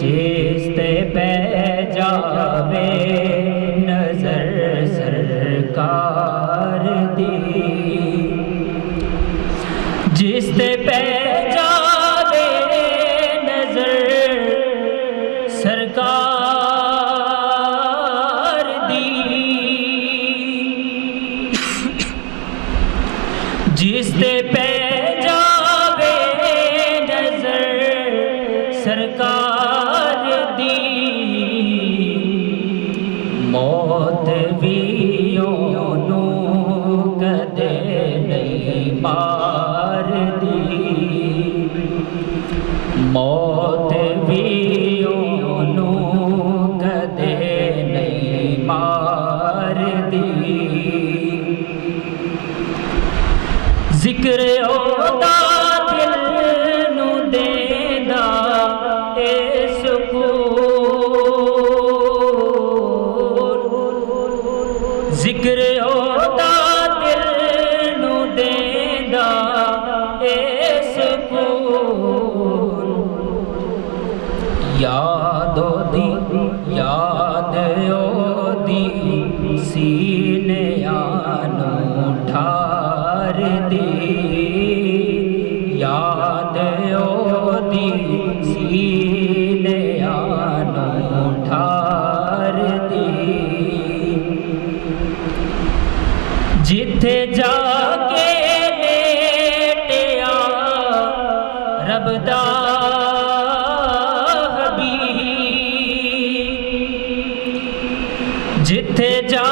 جس تے پہ جاوے نظر سرکار دی جس تے پہ جاوے نظر سرکار دی جس تے پہ جاوے نظر سرکار دی موت بھی انہوں کدے نہیں مار دی موت بھی انہوں کدے نہیں مار دی ذکر اودا دل نو دیندا اے سکون ذکر اودا دل نو دیندا اے سکون یاد اودی سینے آنو ٹھار دی یاد اودی سینے آنو ٹھار دی جتھے جا کے لیٹیا رب دا حبیب جتھے جا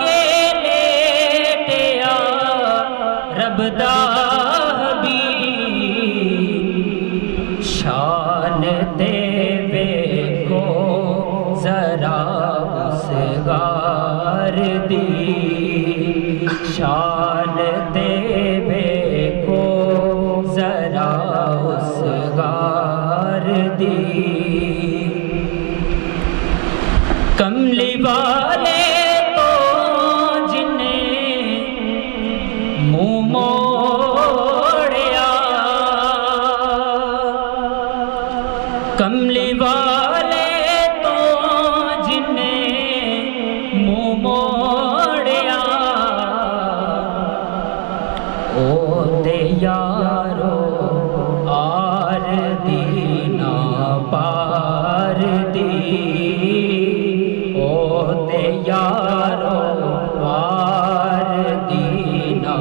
کے لیٹیا رب دا حبیب شان تے ویکھو ذرا اس غار دی شان تے ویکھو ذرا اس غار دی کملی والے تو جنہیں منہ موڑیا کملی والے تو جنہیں منہ موڑیا او دے یارو آر دی نا پار دی او دے یارو آر دی نا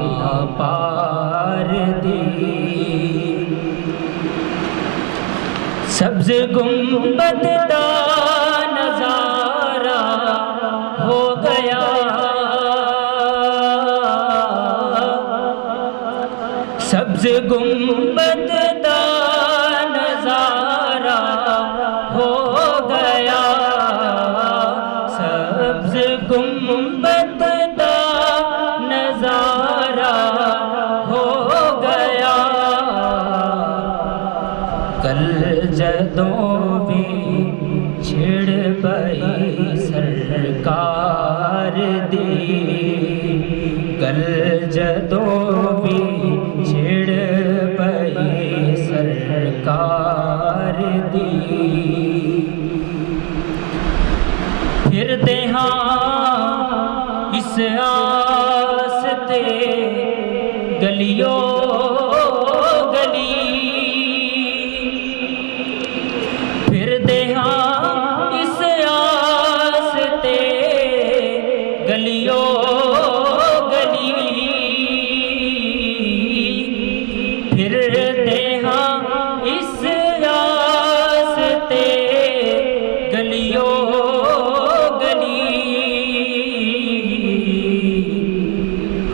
پار دی سبز گنبد دا نظارہ ہو گیا سبز گنبد دا نظارہ ہو گیا سبز گنبد دا نظارہ ہو گیا کل جدوں بھی چھڑ پئی سرکار دی کل جدوں بھی چھڑ پئی سرکار دی پھردے ہاں اس آس تے گلیوں گلی پھردے ہاں اس آس تے گلیوں گلی پھردے ہاں اس آس تے گلیوں گلی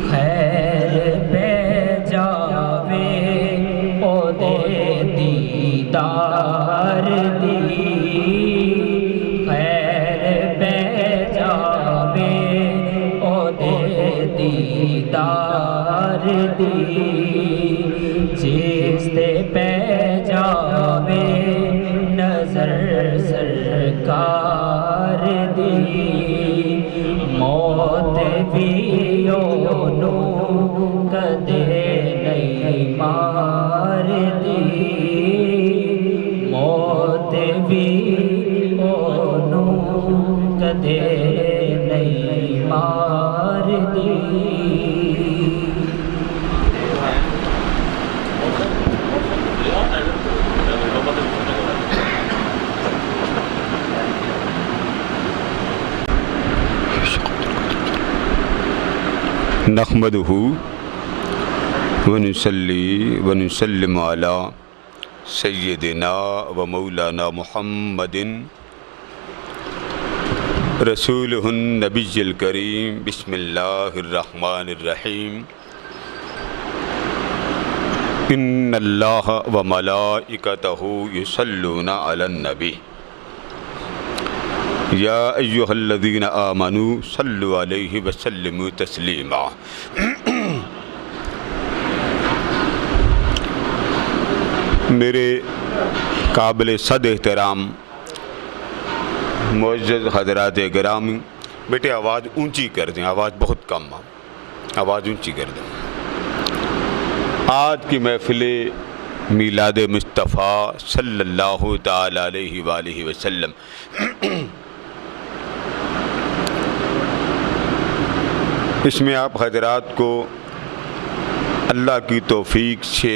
خیر پہ جاوے او دے دیدار دی خیر پہ جاوے او دے دیدار دی جس تے پہ جاوے نظر سرکار دی موت بھی انہوں کدے نہیں مار دی نحمدہ ونصلی ونسلم علی سیدنا و مولانا محمد رسولہ النبی الکریم. بسم اللہ الرحمن الرحیم. ان اللہ و ملائکتہ یصلون علی النبی یا ایہا الذین آمنوا صلوا علیہ وسلموا تسلیما. میرے قابل صد احترام معزز حضرات گرامی، بیٹے آواز اونچی کر دیں، آواز بہت کم ہے، آواز اونچی کر دیں. آج کی محفل میلاد مصطفیٰ صلی اللہ تعالی علیہ وآلہ وسلم اس میں آپ حضرات کو اللہ کی توفیق سے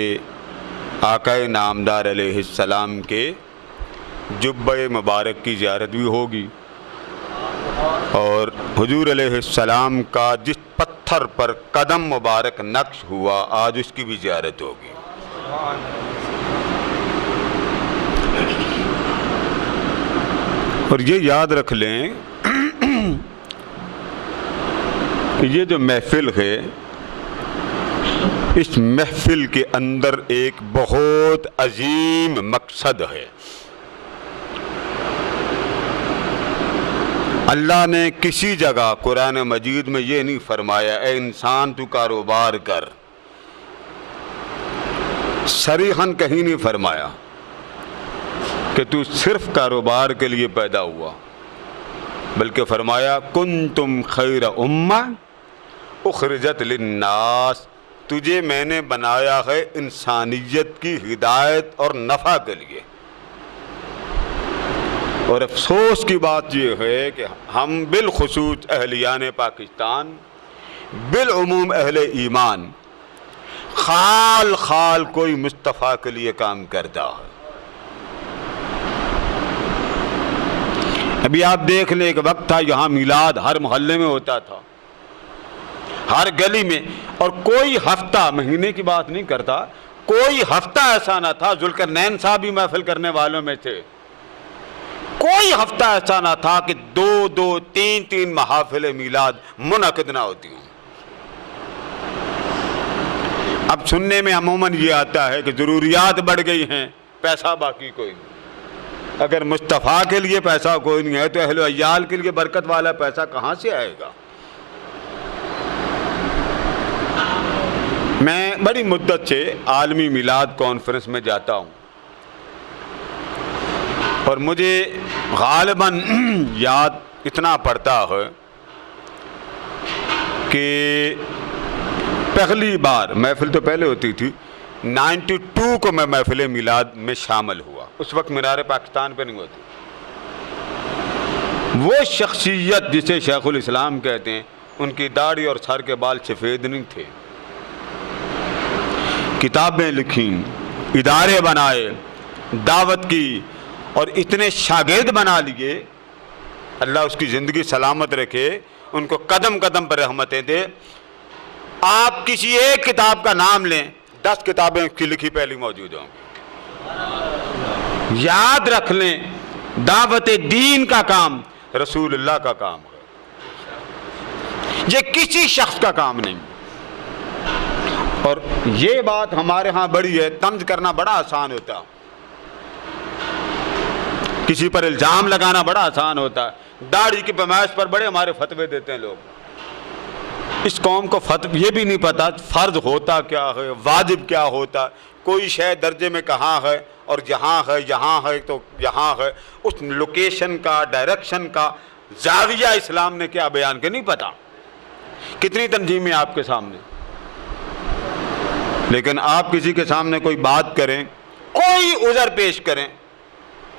آقا نامدار علیہ السلام کے جبہ مبارک کی زیارت بھی ہوگی، اور حضور علیہ السلام کا جس پتھر پر قدم مبارک نقش ہوا آج اس کی بھی زیارت ہوگی. اور یہ یاد رکھ لیں کہ یہ جو محفل ہے، اس محفل کے اندر ایک بہت عظیم مقصد ہے. اللہ نے کسی جگہ قرآن مجید میں یہ نہیں فرمایا اے انسان تو کاروبار کر، صریحاً کہیں نہیں فرمایا کہ تو صرف کاروبار کے لیے پیدا ہوا، بلکہ فرمایا کنتم خیر امہ اخرجت للناس، تجھے میں نے بنایا ہے انسانیت کی ہدایت اور نفع کے لیے. اور افسوس کی بات یہ ہے کہ ہم بالخصوص اہلیان پاکستان، بالعموم اہل ایمان، خال خال کوئی مصطفیٰ کے لیے کام کرتا ہے. ابھی آپ دیکھ لیں، ایک وقت تھا یہاں میلاد ہر محلے میں ہوتا تھا، ہر گلی میں، اور کوئی ہفتہ، مہینے کی بات نہیں کرتا، کوئی ہفتہ ایسا نہ تھا، ذوالقرنین صاحب بھی محفل کرنے والوں میں تھے، کوئی ہفتہ ایسا نہ تھا کہ دو دو تین تین محافل میلاد منعقد نہ ہوتی ہوں. اب سننے میں عموماً یہ آتا ہے کہ ضروریات بڑھ گئی ہیں، پیسہ باقی کوئی نہیں. اگر مصطفیٰ کے لیے پیسہ کوئی نہیں ہے تو اہل و عیال کے لیے برکت والا پیسہ کہاں سے آئے گا؟ میں بڑی مدت سے عالمی میلاد کانفرنس میں جاتا ہوں، اور مجھے غالباً یاد اتنا پڑتا ہے کہ پہلی بار، محفل تو پہلے ہوتی تھی، 92 کو میں محفل میلاد میں شامل ہوا. اس وقت مینار پاکستان پہ نہیں ہوتی. وہ شخصیت جسے شیخ الاسلام کہتے ہیں، ان کی داڑھی اور سر کے بال سفید نہیں تھے، کتابیں لکھیں، ادارے بنائے، دعوت کی، اور اتنے شاگرد بنا لیے. اللہ اس کی زندگی سلامت رکھے، ان کو قدم قدم پر رحمتیں دے. آپ کسی ایک کتاب کا نام لیں، 10 کتابیں اس کی لکھی پہلی موجود ہوں گی. یاد رکھ لیں، دعوت دین کا کام رسول اللہ کا کام ہے، یہ کسی شخص کا کام نہیں. اور یہ بات ہمارے ہاں بڑی ہے، طنز کرنا بڑا آسان ہوتا، کسی پر الزام لگانا بڑا آسان ہوتا ہے. داڑھی کی پیمائش پر بڑے ہمارے فتوے دیتے ہیں لوگ. اس قوم کو یہ بھی نہیں پتا فرض ہوتا کیا ہے، واجب کیا ہوتا. کوئی شے درجے میں کہاں ہے، اور یہاں ہے تو یہاں ہے، اس لوکیشن کا، ڈائریکشن کا زاویہ اسلام نے کیا بیان کیا نہیں پتا. کتنی تنظیمیں آپ کے سامنے، لیکن آپ کسی کے سامنے کوئی بات کریں، کوئی عذر پیش کریں،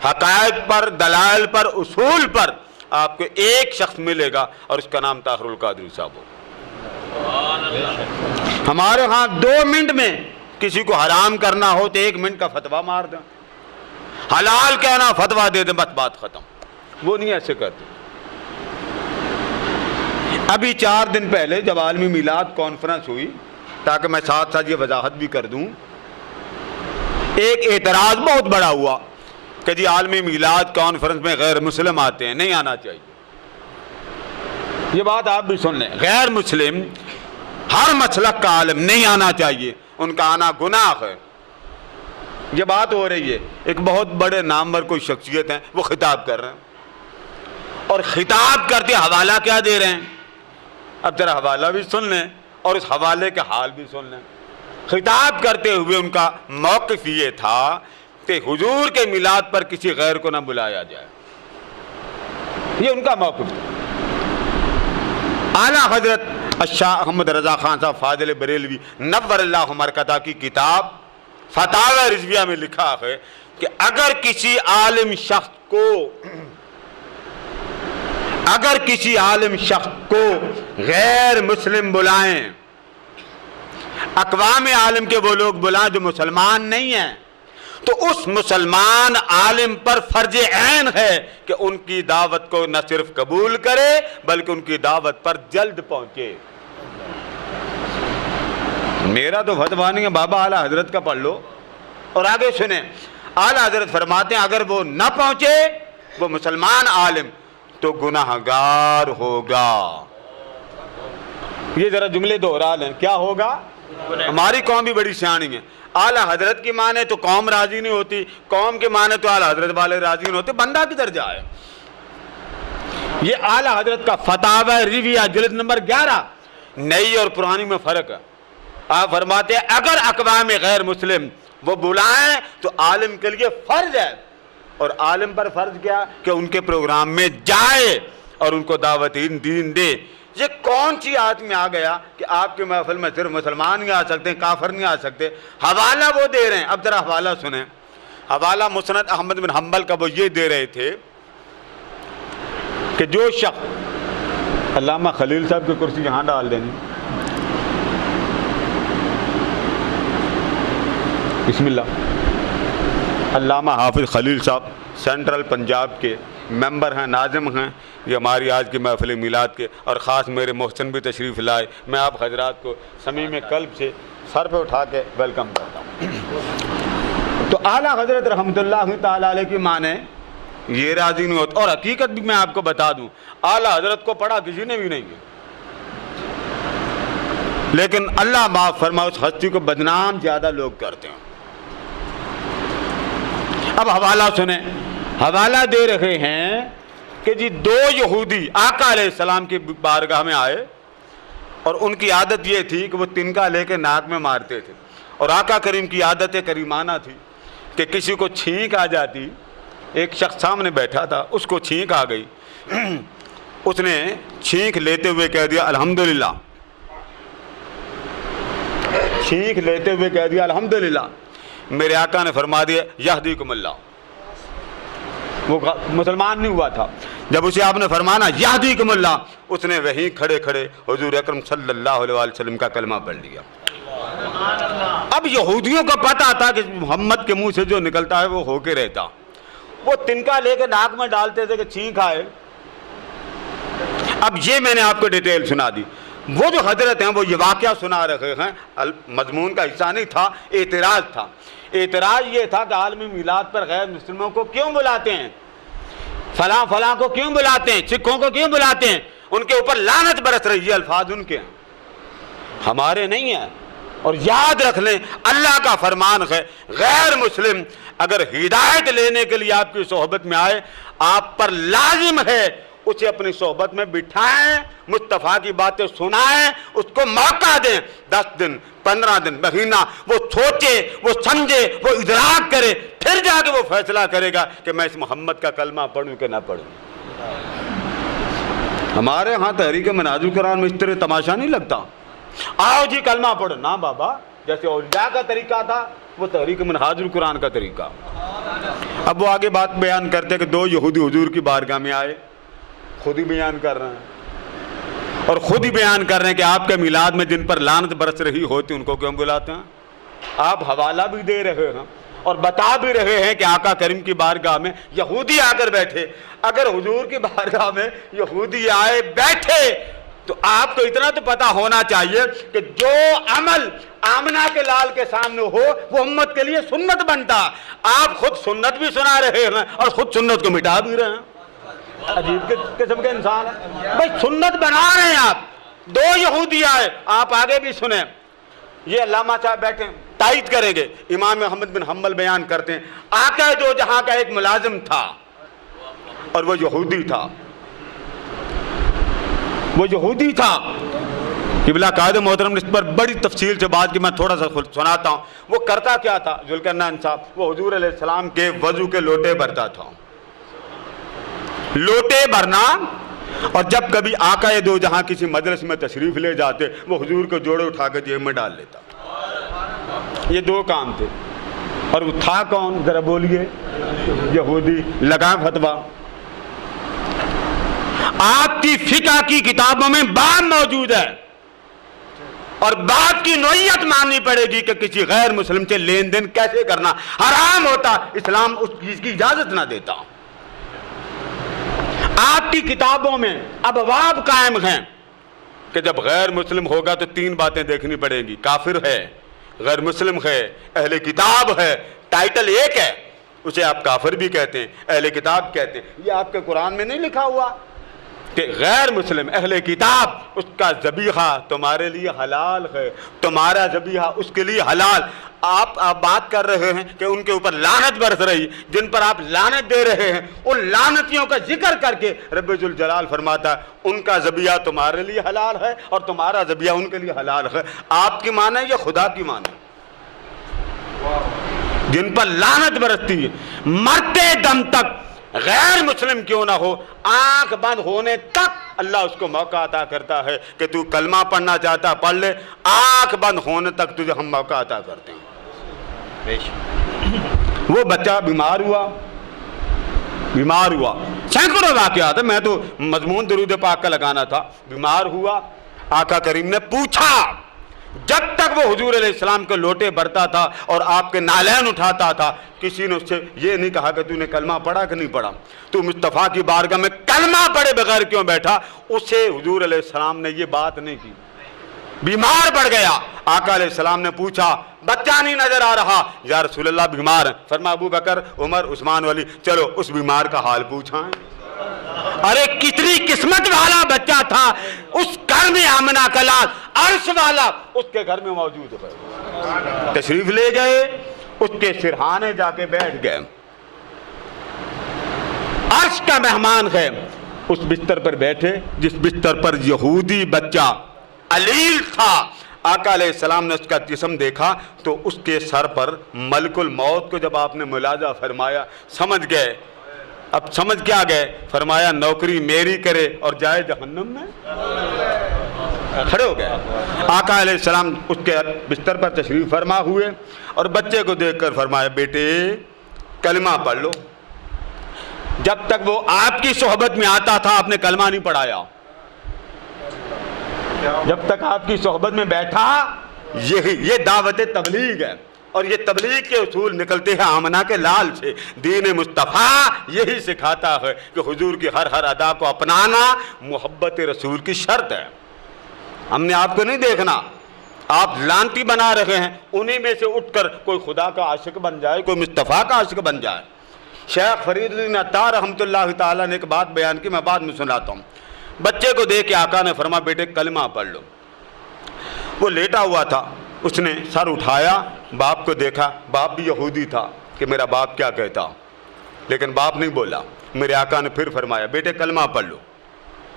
حقائق پر، دلائل پر، اصول پر، آپ کو ایک شخص ملے گا اور اس کا نام طاہر القادری صاحب ہو. ہمارے ہاں 2 منٹ میں کسی کو حرام کرنا ہو تو 1 منٹ کا فتویٰ مار دیں، حلال کہنا فتویٰ دے دیں، بس بات ختم. وہ نہیں ایسے کرتے. ابھی 4 دن پہلے جب عالمی میلاد کانفرنس ہوئی، تاکہ میں ساتھ ساتھ یہ وضاحت بھی کر دوں، ایک اعتراض بہت بڑا ہوا کہ جی عالمی میلاد کانفرنس میں غیر مسلم آتے ہیں، نہیں آنا چاہیے۔ یہ بات آپ بھی سن لیں، غیر مسلم ہر مسلک کا عالم نہیں آنا چاہیے، ان کا آنا گناہ ہے۔ یہ بات ہو رہی ہے، ایک بہت بڑے نامور کوئی شخصیت ہیں، وہ خطاب کر رہے ہیں، اور خطاب کرتے حوالہ کیا دے رہے ہیں؟ اب ذرا حوالہ بھی سن لیں اور اس حوالے کے حال بھی سن لیں۔ خطاب کرتے ہوئے ان کا موقف یہ تھا کہ حضور کے میلاد پر کسی غیر کو نہ بلایا جائے، یہ ان کا موقف تھا۔ اعلیٰ حضرت الشاہ احمد رضا خان صاحب فاضل بریلوی نور اللہ مرکزہ کی کتاب فتاوی رضویہ میں لکھا ہے کہ اگر کسی عالم شخص کو غیر مسلم بلائیں، اقوام عالم کے وہ لوگ بلائیں جو مسلمان نہیں ہیں، تو اس مسلمان عالم پر فرض عین ہے کہ ان کی دعوت کو نہ صرف قبول کرے بلکہ ان کی دعوت پر جلد پہنچے۔ میرا تو فتویٰ نہیں ہے بابا، اعلیٰ حضرت کا پڑھ لو اور آگے سنیں۔ اعلیٰ حضرت فرماتے ہیں اگر وہ نہ پہنچے وہ مسلمان عالم تو گناہگار ہوگا۔ یہ ذرا جملے دوہرا لیں، کیا ہوگا؟ ہماری قوم بھی بڑی سیانی ہے، اعلیٰ حضرت کی مانے تو قوم راضی نہیں ہوتی، قوم کے مانے تو اعلیٰ حضرت والے راضی نہیں ہوتے، بندہ کدھر جائے؟ یہ اعلیٰ حضرت کا فتاوی رضویہ جلد نمبر 11، نئی اور پرانی میں فرق ہے۔ آپ فرماتے ہیں اگر اقوام غیر مسلم وہ بلائیں تو عالم کے لیے فرض ہے، اور عالم پر فرض کیا کہ ان کے پروگرام میں جائے اور ان کو دعوت دین دے۔ یہ کون سی آیت میں آ گیا کہ آپ کے محفل میں صرف مسلمان ہی آ سکتے ہیں، کافر نہیں آ سکتے؟ حوالہ وہ دے رہے ہیں، اب ذرا حوالہ سنیں۔ حوالہ مسند احمد بن حنبل کا وہ یہ دے رہے تھے کہ جو شخص، علامہ خلیل صاحب کی کرسی یہاں ڈال دیں، بسم اللہ۔ علامہ حافظ خلیل صاحب سینٹرل پنجاب کے ممبر ہیں، ناظم ہیں، یہ ہماری آج کی محفل میلاد کے، اور خاص میرے محسن بھی تشریف لائے۔ میں آپ حضرات کو صمیم قلب سے سر پہ اٹھا کے ویلکم کرتا ہوں۔ تو اعلیٰ حضرت رحمۃ اللہ تعالیٰ علیہ کی مانے یہ راضی نہیں ہوتا، اور حقیقت بھی میں آپ کو بتا دوں اعلیٰ حضرت کو پڑھا کسی نے بھی نہیں ہے، لیکن اللہ معاف فرمائے اس ہستی کو بدنام زیادہ لوگ کرتے ہیں۔ اب حوالہ سنیں، حوالہ دے رہے ہیں کہ جی 2 یہودی آقا علیہ السلام کی بارگاہ میں آئے، اور ان کی عادت یہ تھی کہ وہ تنکا لے کے ناک میں مارتے تھے، اور آقا کریم کی عادت کریمانہ تھی کہ کسی کو چھینک آ جاتی، ایک شخص سامنے بیٹھا تھا، اس کو چھینک آ گئی، اس نے چھینک لیتے ہوئے کہہ دیا الحمدللہ، چھینک لیتے ہوئے کہہ دیا الحمدللہ۔ میرے آقا نے فرما دیا یہدیکم اللہ۔ وہ مسلمان نہیں ہوا تھا، جب اسے آپ نے فرمانا یہدیکم اللہ، اس نے وہیں کھڑے کھڑے حضور اکرم صلی اللہ علیہ وسلم کا کلمہ پڑھ لیا۔ اب یہودیوں کو پتا تھا کہ محمد کے منہ سے جو نکلتا ہے وہ ہو کے رہتا، وہ تنکا لے کے ناک میں ڈالتے تھے کہ چھینک آئے۔ اب یہ میں نے آپ کو ڈیٹیل سنا دی۔ وہ جو حضرت ہیں وہ یہ واقعہ سنا رہے ہیں، مضمون کا حصہ نہیں تھا، اعتراض تھا۔ اعتراض یہ تھا کہ عالمی میلاد پر غیر مسلموں کو کیوں بلاتے ہیں، فلاں فلاں کو کیوں بلاتے ہیں، سکھوں کو کیوں بلاتے ہیں، ان کے اوپر لعنت برس رہی ہے، الفاظ ان کے ہیں، ہمارے نہیں ہیں۔ اور یاد رکھ لیں اللہ کا فرمان ہے غیر مسلم اگر ہدایت لینے کے لیے آپ کی صحبت میں آئے، آپ پر لازم ہے اسے اپنی صحبت میں بٹھائیں، مصطفیٰ کی باتیں سنائیں، اس کو موقع دیں، 10 دن 15 دن مہینہ وہ سوچے، وہ سمجھے، وہ ادراک کرے، پھر جا کے وہ فیصلہ کرے گا کہ میں اس محمد کا کلمہ پڑھوں کہ نہ پڑھوں۔ ہمارے ہاں تحریک منہاج القرآن میں اس طرح تماشا نہیں لگتا، آؤ جی کلمہ پڑھو، نہ بابا، جیسے اولیاء کا طریقہ تھا وہ تحریک منہاج القرآن کا طریقہ۔ اب وہ آگے بات بیان کرتے کہ 2 یہودی حضور کی بارگاہ میں آئے، خود ہی بیان کر رہے ہیں، اور خود ہی بیان کر رہے ہیں کہ آپ کے میلاد میں جن پر لعنت برس رہی ہوتی ان کو کیوں بلاتے ہیں۔ آپ حوالہ بھی دے رہے ہیں اور بتا بھی رہے ہیں کہ آقا کریم کی بارگاہ میں یہودی آ کر بیٹھے، اگر حضور کی بارگاہ میں یہودی آئے بیٹھے تو آپ کو اتنا تو پتا ہونا چاہیے کہ جو عمل آمنہ کے لال کے سامنے ہو وہ امت کے لیے سنت بنتا. آپ خود سنت بھی سنا رہے ہیں اور خود سنت کو مٹا بھی رہے ہیں. عجیب قسم کے انسان ہیں بھائی. سنت بنا رہے ہیں آپ. 2 یہودی آئے, آپ آگے بھی سنیں, یہ علامہ صاحب بیٹھے تائید کریں گے. امام احمد بن حنبل بیان کرتے ہیں آقا دو جہاں کا ایک ملازم تھا اور وہ یہودی تھا. وہ یہودی تھا. قبلہ قائد محترم اس پر بڑی تفصیل سے بات کی, میں تھوڑا سا سناتا ہوں. وہ کرتا کیا تھا ذوالقرنین صاحب؟ وہ حضور علیہ السلام کے وضو کے لوٹے بھرتا تھا. لوٹے بھرنا, اور جب کبھی آقا دو جہاں کسی مجلس میں تشریف لے جاتے وہ حضور کو جوڑے اٹھا کے جیب میں ڈال لیتا. یہ 2 کام تھے. اور وہ تھا کون ذرا بولیے؟ یہودی. لگا فتویٰ. آپ کی فقہ کی کتابوں میں باب موجود ہے اور بات کی نوعیت ماننی پڑے گی کہ کسی غیر مسلم سے لین دین کیسے کرنا حرام ہوتا. اسلام اس چیز کی اجازت نہ دیتا. آپ کی کتابوں میں ابواب قائم ہیں کہ جب غیر مسلم ہوگا تو 3 باتیں دیکھنی پڑے گی. کافر ہے, غیر مسلم ہے, اہل کتاب ہے. ٹائٹل ایک ہے, اسے آپ کافر بھی کہتے ہیں, اہل کتاب کہتے ہیں. یہ آپ کے قرآن میں نہیں لکھا ہوا کہ غیر مسلم اہل کتاب اس کا ذبیحہ تمہارے لیے حلال ہے, تمہارا ذبیحہ اس کے لیے حلال. آپ بات کر رہے ہیں کہ ان کے اوپر لعنت برس رہی, جن پر آپ لعنت دے رہے ہیں ان لعنتیوں کا ذکر کر کے رب ذوالجلال فرماتا ہے ان کا ذبیحہ تمہارے لیے حلال ہے اور تمہارا ذبیحہ ان کے لیے حلال ہے. آپ کی معنی ہے یا خدا کی معنی؟ جن پر لعنت برستی ہے, مرتے دم تک غیر مسلم کیوں نہ ہو, آنکھ بند ہونے تک اللہ اس کو موقع عطا کرتا ہے کہ تو کلمہ پڑھنا چاہتا پڑھ لے. آنکھ بند ہونے تک تجھے ہم موقع عطا کرتے ہیں. وہ بچہ بیمار ہوا, سینکڑوں واقعات ہیں, میں تو مضمون درود پاک کا لگانا تھا. بیمار ہوا, آقا کریم نے پوچھا. جب تک وہ حضور علیہ السلام کے لوٹے بھرتا تھا اور آپ کے نالین اٹھاتا تھا, کسی نے اس سے یہ نہیں کہا کہ تو نے کلمہ پڑھا کہ نہیں پڑھا, تو مصطفیٰ کی بارگاہ میں کلمہ پڑھے بغیر کیوں بیٹھا. اسے حضور علیہ السلام نے یہ بات نہیں کی. بیمار پڑ گیا, آقا علیہ السلام نے پوچھا بچہ نہیں نظر آ رہا, یا رسول اللہ بیمار ہیں. فرمایا ابو بکر, عمر, عثمان والی, چلو اس بیمار کا حال پوچھائیں. ارے کتنی قسمت والا بچہ تھا, اس گھر میں آمنہ کا لال عرش والا اس کے گھر میں موجود ہے. تشریف لے گئے, اس کے سرہانے جا کے بیٹھ گئے. عرش کا مہمان ہے, اس بستر پر بیٹھے جس بستر پر یہودی بچہ علیل تھا. آقا علیہ السلام نے اس کا جسم دیکھا تو اس کے سر پر ملک الموت کو جب آپ نے ملاحظہ فرمایا سمجھ گئے. اب سمجھ کیا گئے؟ فرمایا نوکری میری کرے اور جائے جہنم میں. کھڑے ہو گئے. آقا علیہ السلام اس کے بستر پر تشریف فرما ہوئے اور بچے کو دیکھ کر فرمایا بیٹے کلمہ پڑھ لو. جب تک وہ آپ کی صحبت میں آتا تھا آپ نے کلمہ نہیں پڑھایا. جب تک آپ کی صحبت میں بیٹھا, یہ دعوت تبلیغ ہے اور یہ تبلیغ کے اصول نکلتے ہیں آمنہ کے لال سے. دین مصطفیٰ یہی سکھاتا ہے کہ حضور کی ہر ادا کو اپنانا محبت رسول کی شرط ہے. ہم نے آپ کو نہیں دیکھنا, آپ لانتی بنا رہے ہیں, انہی میں سے اٹھ کر کوئی خدا کا عاشق بن جائے, کوئی مصطفیٰ کا عاشق بن جائے. شیخ فرید الدین عطار رحمۃ اللہ تعالیٰ نے ایک بات بیان کی, میں بعد میں سناتا ہوں. بچے کو دیکھ کے آقا نے فرمایا بیٹے کلمہ پڑھ لو. وہ لیٹا ہوا تھا, اس نے سر اٹھایا, باپ کو دیکھا. باپ بھی یہودی تھا کہ میرا باپ کیا کہتا, لیکن باپ نہیں بولا. میرے آقا نے پھر فرمایا بیٹے کلمہ پڑھ لو.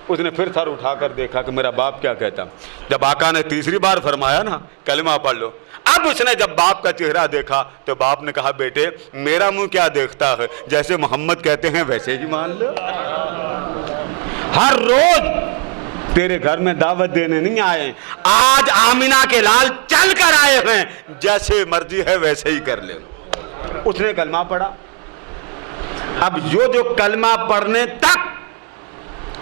اس نے پھر سر اٹھا کر دیکھا کہ میرا باپ کیا کہتا. جب آقا نے تیسری بار فرمایا نا کلمہ پڑھ لو, اب اس نے جب باپ کا چہرہ دیکھا تو باپ نے کہا بیٹے میرا منہ کیا دیکھتا ہے, جیسے محمد کہتے ہیں ویسے ہی مان لو. ہر روز تیرے گھر میں دعوت دینے نہیں آئے, آج آمنہ کے لال چل کر آئے ہیں, جیسے مرضی ہے ویسے ہی کر لے. اس نے کلمہ پڑھا. اب جو کلمہ پڑھنے تک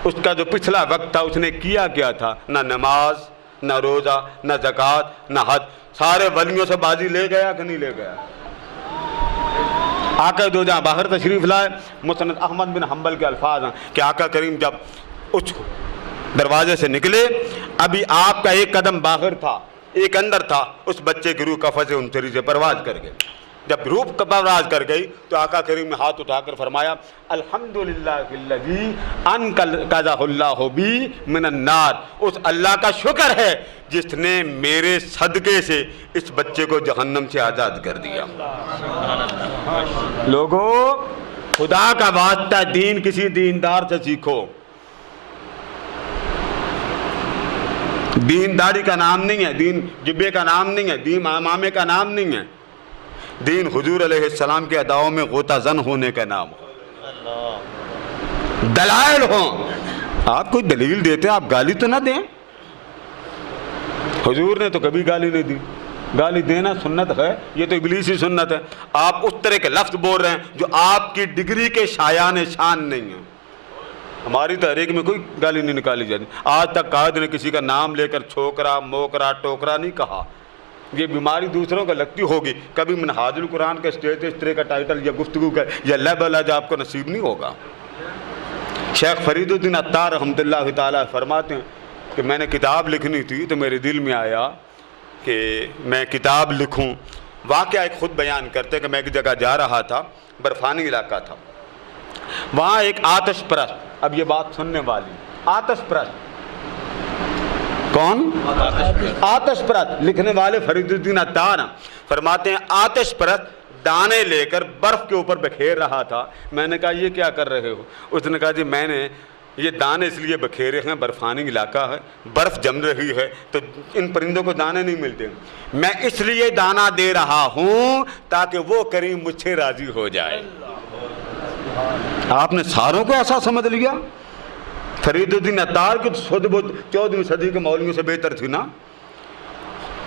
اس کا جو پچھلا وقت تھا اس نے کیا تھا, نہ نماز, نہ روزہ, نہ زکوٰۃ, نہ حج. سارے ولیوں سے بازی لے گیا کہ نہیں لے گیا؟ آقا دو جہاں باہر تشریف لائے. مسند احمد بن حنبل کے الفاظ ہیں کہ آقا کریم جب دروازے سے نکلے، ابھی آپ کا ایک قدم باہر تھا ایک اندر تھا، اس بچے کی روح کفن سے انتری سے پرواز کر گئی۔ جب روح پرواز کر گئی تو آقا کریم نے ہاتھ اٹھا کر فرمایا الحمدللہ الذی انقذہ اللہ بی من النار، اس اللہ کا شکر ہے جس نے میرے صدقے سے اس بچے کو جہنم سے آزاد کر دیا۔ لوگوں، خدا کا واسطہ دین کسی دیندار سے سیکھو۔ دین داڑھی کا نام نہیں ہے، دین جبے کا نام نہیں ہے، دین امامے کا نام نہیں ہے، دین حضور علیہ السلام کے اداؤں میں غوطہ زن ہونے کا نام ہے۔ دلائل ہوں، آپ کوئی دلیل دیتے ہیں، آپ گالی تو نہ دیں۔ حضور نے تو کبھی گالی نہیں دی، گالی دینا سنت ہے، یہ تو ابلیسی سنت ہے۔ آپ اس طرح کے لفظ بول رہے ہیں جو آپ کی ڈگری کے شایان شان نہیں ہیں۔ ہماری تحریک میں کوئی گالی نہیں نکالی جاتی، آج تک قائد نے کسی کا نام لے کر چھوکرا موکرا ٹوکرا نہیں کہا۔ یہ بیماری دوسروں کو لگتی ہوگی، کبھی منہاج القرآن کا اسٹیج اس طرح کا ٹائٹل یا گفتگو کا یا لیبل آج آپ کو نصیب نہیں ہوگا۔ شیخ فرید الدین عطار رحمۃ اللہ تعالیٰ فرماتے ہیں کہ میں نے کتاب لکھنی تھی تو میرے دل میں آیا کہ میں کتاب لکھوں۔ واقعہ ایک خود بیان کرتے کہ میں ایک جگہ جا رہا تھا، برفانی علاقہ تھا، وہاں ایک آتش پرست، اب یہ بات سننے والی، آتش پرست کون؟ آتش پرست لکھنے والے فرید الدین عطار فرماتے ہیں آتش پرست دانے لے کر برف کے اوپر بکھیر رہا تھا۔ میں نے کہا یہ کیا کر رہے ہو؟ اس نے کہا جی میں نے یہ دانے اس لیے بکھیرے ہیں، برفانی علاقہ ہے، برف جم رہی ہے تو ان پرندوں کو دانے نہیں ملتے، میں اس لیے دانہ دے رہا ہوں تاکہ وہ کریم مجھ سے راضی ہو جائے۔ آپ نے ساروں کو ایسا سمجھ لیا؟ فرید الدین عطار کی خود 14ویں صدی کے مولویوں سے بہتر تھی نا۔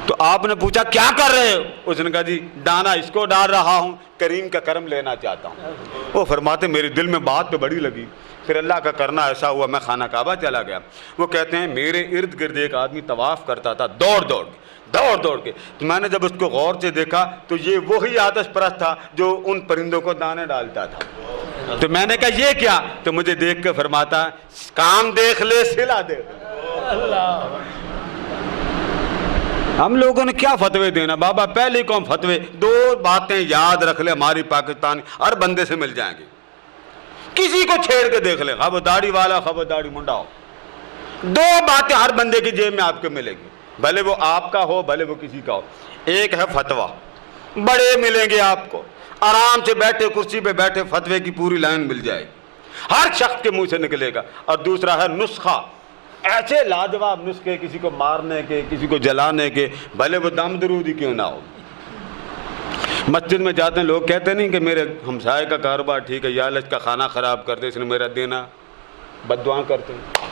تو آپ نے پوچھا کیا کر رہے ہو؟ اس نے کہا جی دانا اس کو ڈال رہا ہوں، کریم کا کرم لینا چاہتا ہوں۔ وہ فرماتے میرے دل میں بات تو بڑی لگی، پھر اللہ کا کرنا ایسا ہوا میں خانہ کعبہ چلا گیا۔ وہ کہتے ہیں میرے ارد گرد ایک آدمی طواف کرتا تھا دوڑ دوڑ کے، تو میں نے جب اس کو غور سے دیکھا تو یہ وہی آتش پرست تھا جو ان پرندوں کو دانے ڈالتا تھا۔ تو میں نے کہا یہ کیا؟ تو مجھے دیکھ کے فرماتا کام دیکھ لے صلہ دیکھ لے۔ ہم لوگوں نے کیا فتوے دینا بابا؟ پہلے کون فتوے؟ دو باتیں یاد رکھ لے، ہماری پاکستانی ہر بندے سے مل جائیں گی، کسی کو چھیڑ کے دیکھ لے، خبر داڑھی والا خبر داڑھی منڈا ہو، دو باتیں ہر بندے کی جیب میں آپ کو ملے گی، بھلے وہ آپ کا ہو بھلے وہ کسی کا ہو۔ ایک ہے فتویٰ، بڑے ملیں گے آپ کو، آرام سے بیٹھے کرسی پہ بیٹھے فتوے کی پوری لائن مل جائے گی، ہر شخص کے منہ سے نکلے گا۔ اور دوسرا ہے نسخہ، ایسے لاجواب نسخے کسی کو مارنے کے کسی کو جلانے کے، بھلے وہ دم درودی کیوں نہ ہو۔ مسجد میں جاتے ہیں لوگ کہتے نہیں کہ میرے ہمسائے کا کاروبار ٹھیک ہے، یا اللہ اس کا کھانا خراب کر دے، اس نے میرا دینا، بد دعا کرتے ہیں۔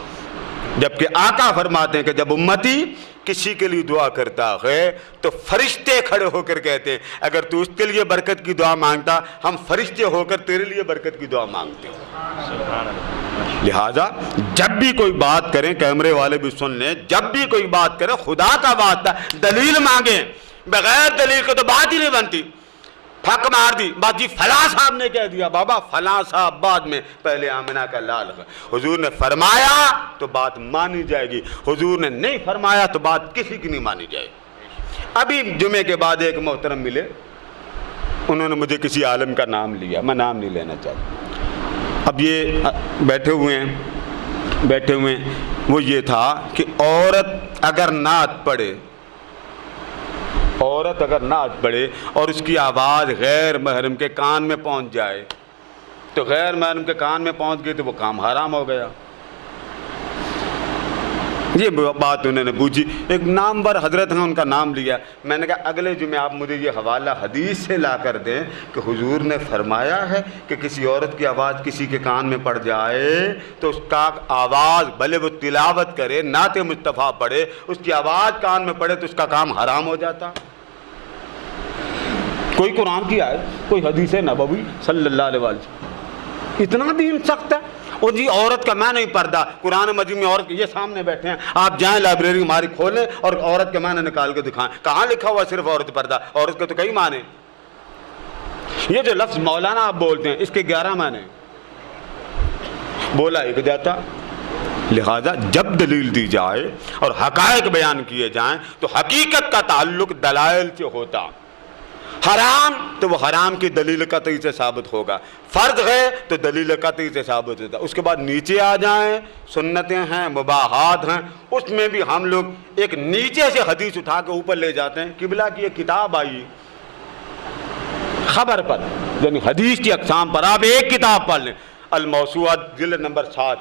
جبکہ آقا فرماتے ہیں کہ جب امتی کسی کے لیے دعا کرتا ہے تو فرشتے کھڑے ہو کر کہتے ہیں اگر تو اس کے لیے برکت کی دعا مانگتا ہم فرشتے ہو کر تیرے لیے برکت کی دعا مانگتے ہیں۔ لہٰذا جب بھی کوئی بات کریں، کیمرے والے بھی سن لیں، جب بھی کوئی بات کریں خدا کا واسطہ دلیل مانگیں، بغیر دلیل کے تو بات ہی نہیں بنتی۔ پھک مار دی بات جی فلاں صاحب نے کہہ دیا، بابا فلاں صاحب بعد میں، پہلے آمنہ کا لال ہے۔ حضور نے فرمایا تو بات مانی جائے گی، حضور نے نہیں فرمایا تو بات کسی کی نہیں مانی جائے گی۔ ابھی جمعے کے بعد ایک محترم ملے، انہوں نے مجھے کسی عالم کا نام لیا، میں نام نہیں لینا چاہتا۔ اب یہ بیٹھے ہوئے ہیں، وہ یہ تھا کہ عورت اگر نعت پڑھے اور اس کی آواز غیر محرم کے کان میں پہنچ جائے تو غیر محرم کے کان میں پہنچ گئی تو وہ کام حرام ہو گیا۔ یہ بات انہوں نے پوچھی، ایک نامور حضرت ہیں ان کا نام لیا، میں نے کہا اگلے جمعے آپ مجھے یہ حوالہ حدیث سے لا کر دیں کہ حضور نے فرمایا ہے کہ کسی عورت کی آواز کسی کے کان میں پڑ جائے تو اس کا آواز بھلے وہ تلاوت کرے، نعت مصطفیٰ پڑھے، اس کی آواز کان میں پڑے تو اس کا کام حرام ہو جاتا۔ کوئی قرآن کی آیت، کوئی حدیث نبوی صلی اللہ علیہ وسلم، اتنا دین سخت ہے۔ اور جی عورت کا میں نہیں پردہ، قرآن مجید میں عورت یہ سامنے بیٹھے ہیں، آپ جائیں لائبریری ہماری کھولیں اور عورت کے معنی نکال کے دکھائیں، کہاں لکھا ہوا صرف عورت پردہ؟ عورت کے تو کئی معنی۔ یہ جو لفظ مولانا آپ بولتے ہیں اس کے 11 معنی، بولا ایک جاتا، لہذا جب دلیل دی جائے اور حقائق بیان کیے جائیں تو حقیقت کا تعلق دلائل سے ہوتا. حرام تو وہ حرام کی دلیل قطعی سے ثابت ہوگا, فرض ہے تو دلیل قطعی سے ثابت ہوتا. اس کے بعد نیچے آ جائیں, سنتیں ہیں, مباحات ہیں, اس میں بھی ہم لوگ ایک نیچے سے حدیث اٹھا کے اوپر لے جاتے ہیں. قبلہ کی ایک کتاب آئی خبر پر, یعنی حدیث کی اقسام پر, آپ ایک کتاب پڑھ لیں, الموسوعات جلد نمبر 7,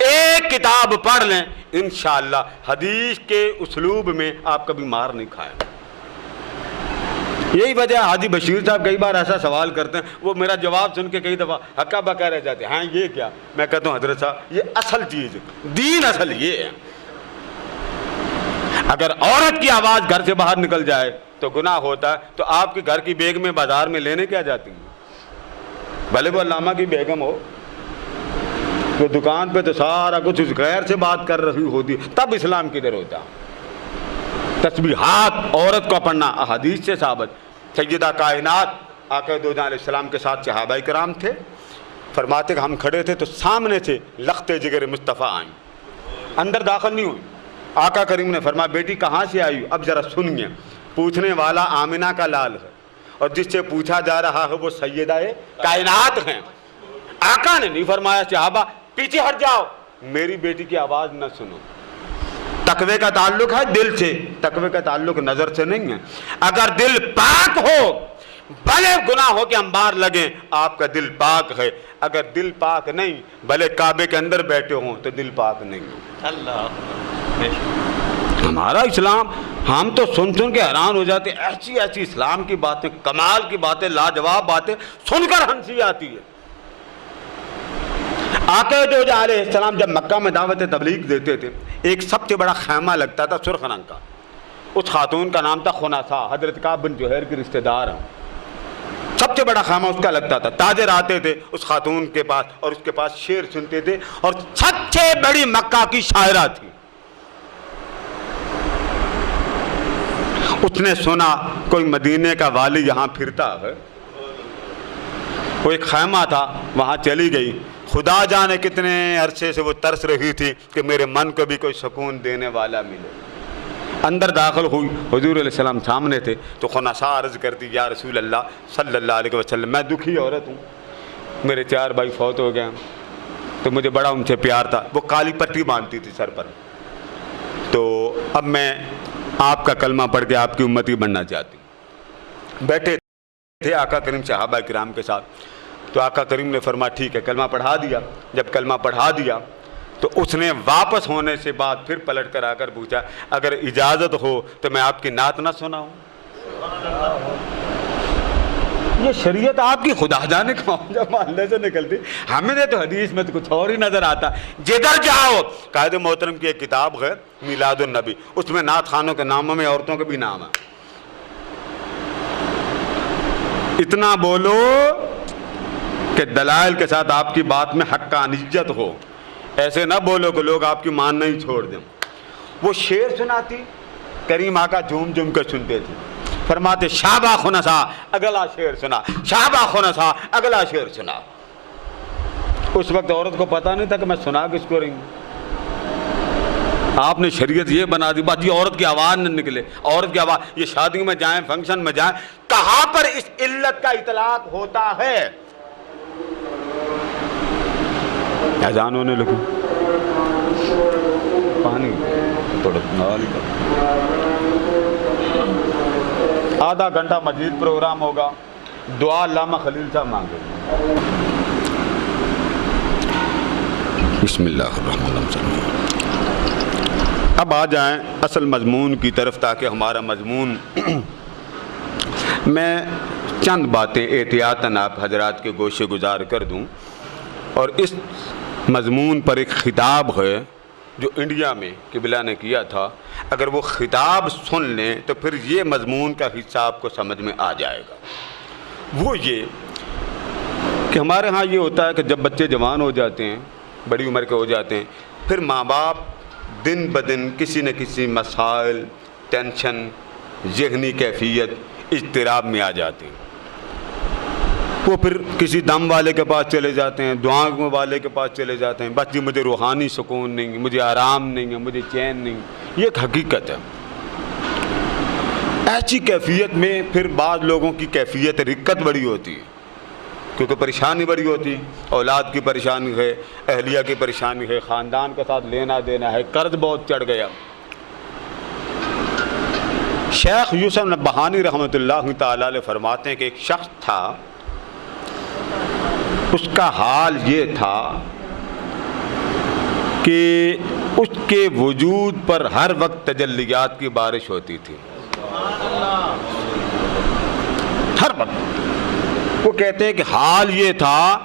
ایک کتاب پڑھ لیں, انشاءاللہ حدیث کے اسلوب میں آپ کبھی مار نہیں کھائیں. یہی وجہ حاجی بشیر صاحب کئی بار ایسا سوال کرتے ہیں, وہ میرا جواب سن کے کئی دفعہ ہکا بکا رہ جاتے ہیں, ہاں یہ کیا؟ میں کہتا ہوں حضرت صاحب یہ اصل چیز, دین اصل یہ ہے. اگر عورت کی آواز گھر سے باہر نکل جائے تو گناہ ہوتا ہے, تو آپ کے گھر کی بیگم میں بازار میں لینے کیا جاتی ہیں؟ بھلے وہ علامہ کی بیگم ہو, تو دکان پہ تو سارا کچھ اس غیر سے بات کر رہی ہوتی, تب اسلام کدھر ہوتا؟ تسبیحات عورت کو پڑھنا احادیث سے ثابت. سیدہ کائنات آقا دو جہاں علیہ السلام کے ساتھ صحابہ کرام تھے, فرماتے کہ ہم کھڑے تھے تو سامنے سے لخت جگر مصطفیٰ آئیں, اندر داخل نہیں ہوئی. آقا کریم نے فرمایا بیٹی کہاں سے آئی؟ اب ذرا سنیے. پوچھنے والا آمنہ کا لال ہے اور جس سے پوچھا جا رہا ہے وہ سیدہ کائنات ہیں. آقا نے نہیں فرمایا صحابہ پیچھے ہٹ جاؤ, میری بیٹی کی آواز نہ سنو. تقوی کا تعلق ہے دل سے, تقوی کا تعلق نظر سے نہیں ہے. اگر دل پاک ہو, بھلے گناہ ہو کے انبار لگیں, آپ کا دل پاک ہے. اگر دل پاک نہیں, بھلے کعبے کے اندر بیٹھے ہوں, تو دل پاک نہیں ہے. اللہ ہمارا اسلام, ہم تو سن کے حیران ہو جاتے, ایسی ایسی اسلام کی باتیں, کمال کی باتیں, لاجواب باتیں سن کر ہنسی آتی ہے. آقا جو علیہ السلام جب مکہ میں دعوت تبلیغ دیتے تھے, ایک سب سے بڑا خیمہ لگتا تھا سرخ رنگ کا. اس خاتون کا نام تھا خناسا, حضرت کعب بن زہیر کی رشتہ دار ہیں. سب سے بڑا خیمہ اس کا لگتا تھا. تاجر آتے تھے اس خاتون کے پاس اور اس کے پاس شعر سنتے تھے, اور سب سے بڑی مکہ کی شاعرہ تھی. اس نے سنا کوئی مدینے کا والی یہاں پھرتا ہے, وہ ایک خیمہ تھا, وہاں چلی گئی. خدا جانے کتنے عرصے سے وہ ترس رہی تھی کہ میرے من کو بھی کوئی سکون دینے والا ملے. اندر داخل ہوئی, حضور علیہ السلام سامنے تھے, تو خناسا عرض کرتی یا رسول اللہ صلی اللہ علیہ وسلم, میں دکھی عورت ہوں, میرے 4 بھائی فوت ہو گئے, تو مجھے بڑا ان سے پیار تھا. وہ کالی پٹی باندھتی تھی سر پر, تو اب میں آپ کا کلمہ پڑھ کے آپ کی امتی بننا چاہتی ہوں. بیٹھے تھے آقا کریم صحابہ کرام کے ساتھ, تو آقا کریم نے فرمایا ٹھیک ہے, کلمہ پڑھا دیا. جب کلمہ پڑھا دیا تو اس نے واپس ہونے سے بعد پھر پلٹ کر آ کر پوچھا اگر اجازت ہو تو میں آپ کی نعت نہ سناؤں. یہ شریعت آپ کی خدا جانے کہاں جب محلے سے نکلتی, ہمیں تو حدیث میں تو کچھ اور ہی نظر آتا. جدھر جاؤ, قائد محترم کی ایک کتاب ہے میلاد النبی, اس میں نعت خانوں کے ناموں میں عورتوں کے بھی نام ہیں. اتنا بولو کہ دلائل کے ساتھ آپ کی بات میں حقانیت ہو, ایسے نہ بولو کہ لوگ آپ کی ماننا ہی چھوڑ دیں. وہ شعر سناتی, کریم آقا جھوم جھوم کر سنتے تھے, فرماتے شابہ خنسا اگلا شعر سنا, شابہ خنسا اگلا شعر سنا. اس وقت عورت کو پتہ نہیں تھا کہ میں سنا کس کو رہی ہوں. آپ نے شریعت یہ بنا دی, بات یہ عورت کی آواز نہ نکلے, عورت کی آواز. یہ شادی میں جائیں, فنکشن میں جائیں, کہاں پر اس علت کا اطلاق ہوتا ہے؟ اذان ہونے لگی, پانی تھوڑا آدھا گھنٹہ مزید پروگرام ہوگا. دعا علامہ خلیل صاحب مانگے. بسم اللہ الرحمن الرحیم. اب آ جائیں اصل مضمون کی طرف, تاکہ ہمارا مضمون میں چند باتیں احتیاطاً آپ حضرات کے گوشے گزار کر دوں. اور اس مضمون پر ایک خطاب ہے جو انڈیا میں قبلہ نے کیا تھا. اگر وہ خطاب سن لیں تو پھر یہ مضمون کا حصہ آپ کو سمجھ میں آ جائے گا. وہ یہ کہ ہمارے ہاں یہ ہوتا ہے کہ جب بچے جوان ہو جاتے ہیں, بڑی عمر کے ہو جاتے ہیں, پھر ماں باپ دن بدن کسی نہ کسی مسائل, ٹینشن, ذہنی کیفیت, اضطراب میں آ جاتے ہیں. وہ پھر کسی دم والے کے پاس چلے جاتے ہیں، دعاؤں والے کے پاس چلے جاتے ہیں، بس جی مجھے روحانی سکون نہیں، مجھے آرام نہیں ہے، مجھے چین نہیں. یہ ایک حقیقت ہے. ایسی کیفیت میں پھر بعض لوگوں کی کیفیت رقت بڑی ہوتی ہے، کیونکہ پریشانی بڑی ہوتی ہے. اولاد کی پریشانی ہے، اہلیہ کی پریشانی ہے، خاندان کے ساتھ لینا دینا ہے، قرض بہت چڑھ گیا. شیخ یوسف نبہانی رحمۃ اللہ تعالی علیہ فرماتے ہیں کہ ایک شخص تھا، اس کا حال یہ تھا کہ اس کے وجود پر ہر وقت تجلیات کی بارش ہوتی تھی، ہر وقت. وہ کہتے ہیں کہ حال یہ تھا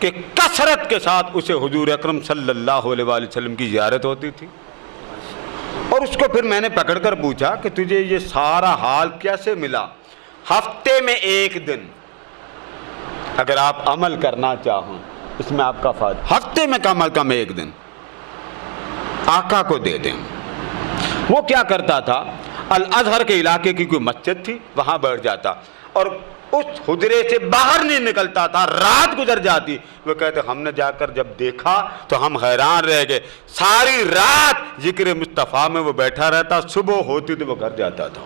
کہ کثرت کے ساتھ اسے حضور اکرم صلی اللہ علیہ وآلہ وسلم کی زیارت ہوتی تھی. اور اس کو پھر میں نے پکڑ کر پوچھا کہ تجھے یہ سارا حال کیسے ملا؟ ہفتے میں ایک دن اگر آپ عمل کرنا چاہوں، اس میں آپ کا فائدہ، ہفتے میں کم از کم ایک دن آقا کو دے دیں. وہ کیا کرتا تھا، الازہر کے علاقے کی کوئی مسجد تھی، وہاں بیٹھ جاتا اور اس حجرے سے باہر نہیں نکلتا تھا. رات گزر جاتی، وہ کہتے ہم نے جا کر جب دیکھا تو ہم حیران رہ گئے، ساری رات ذکر مصطفیٰ میں وہ بیٹھا رہتا، صبح ہوتی تو وہ گھر جاتا تھا.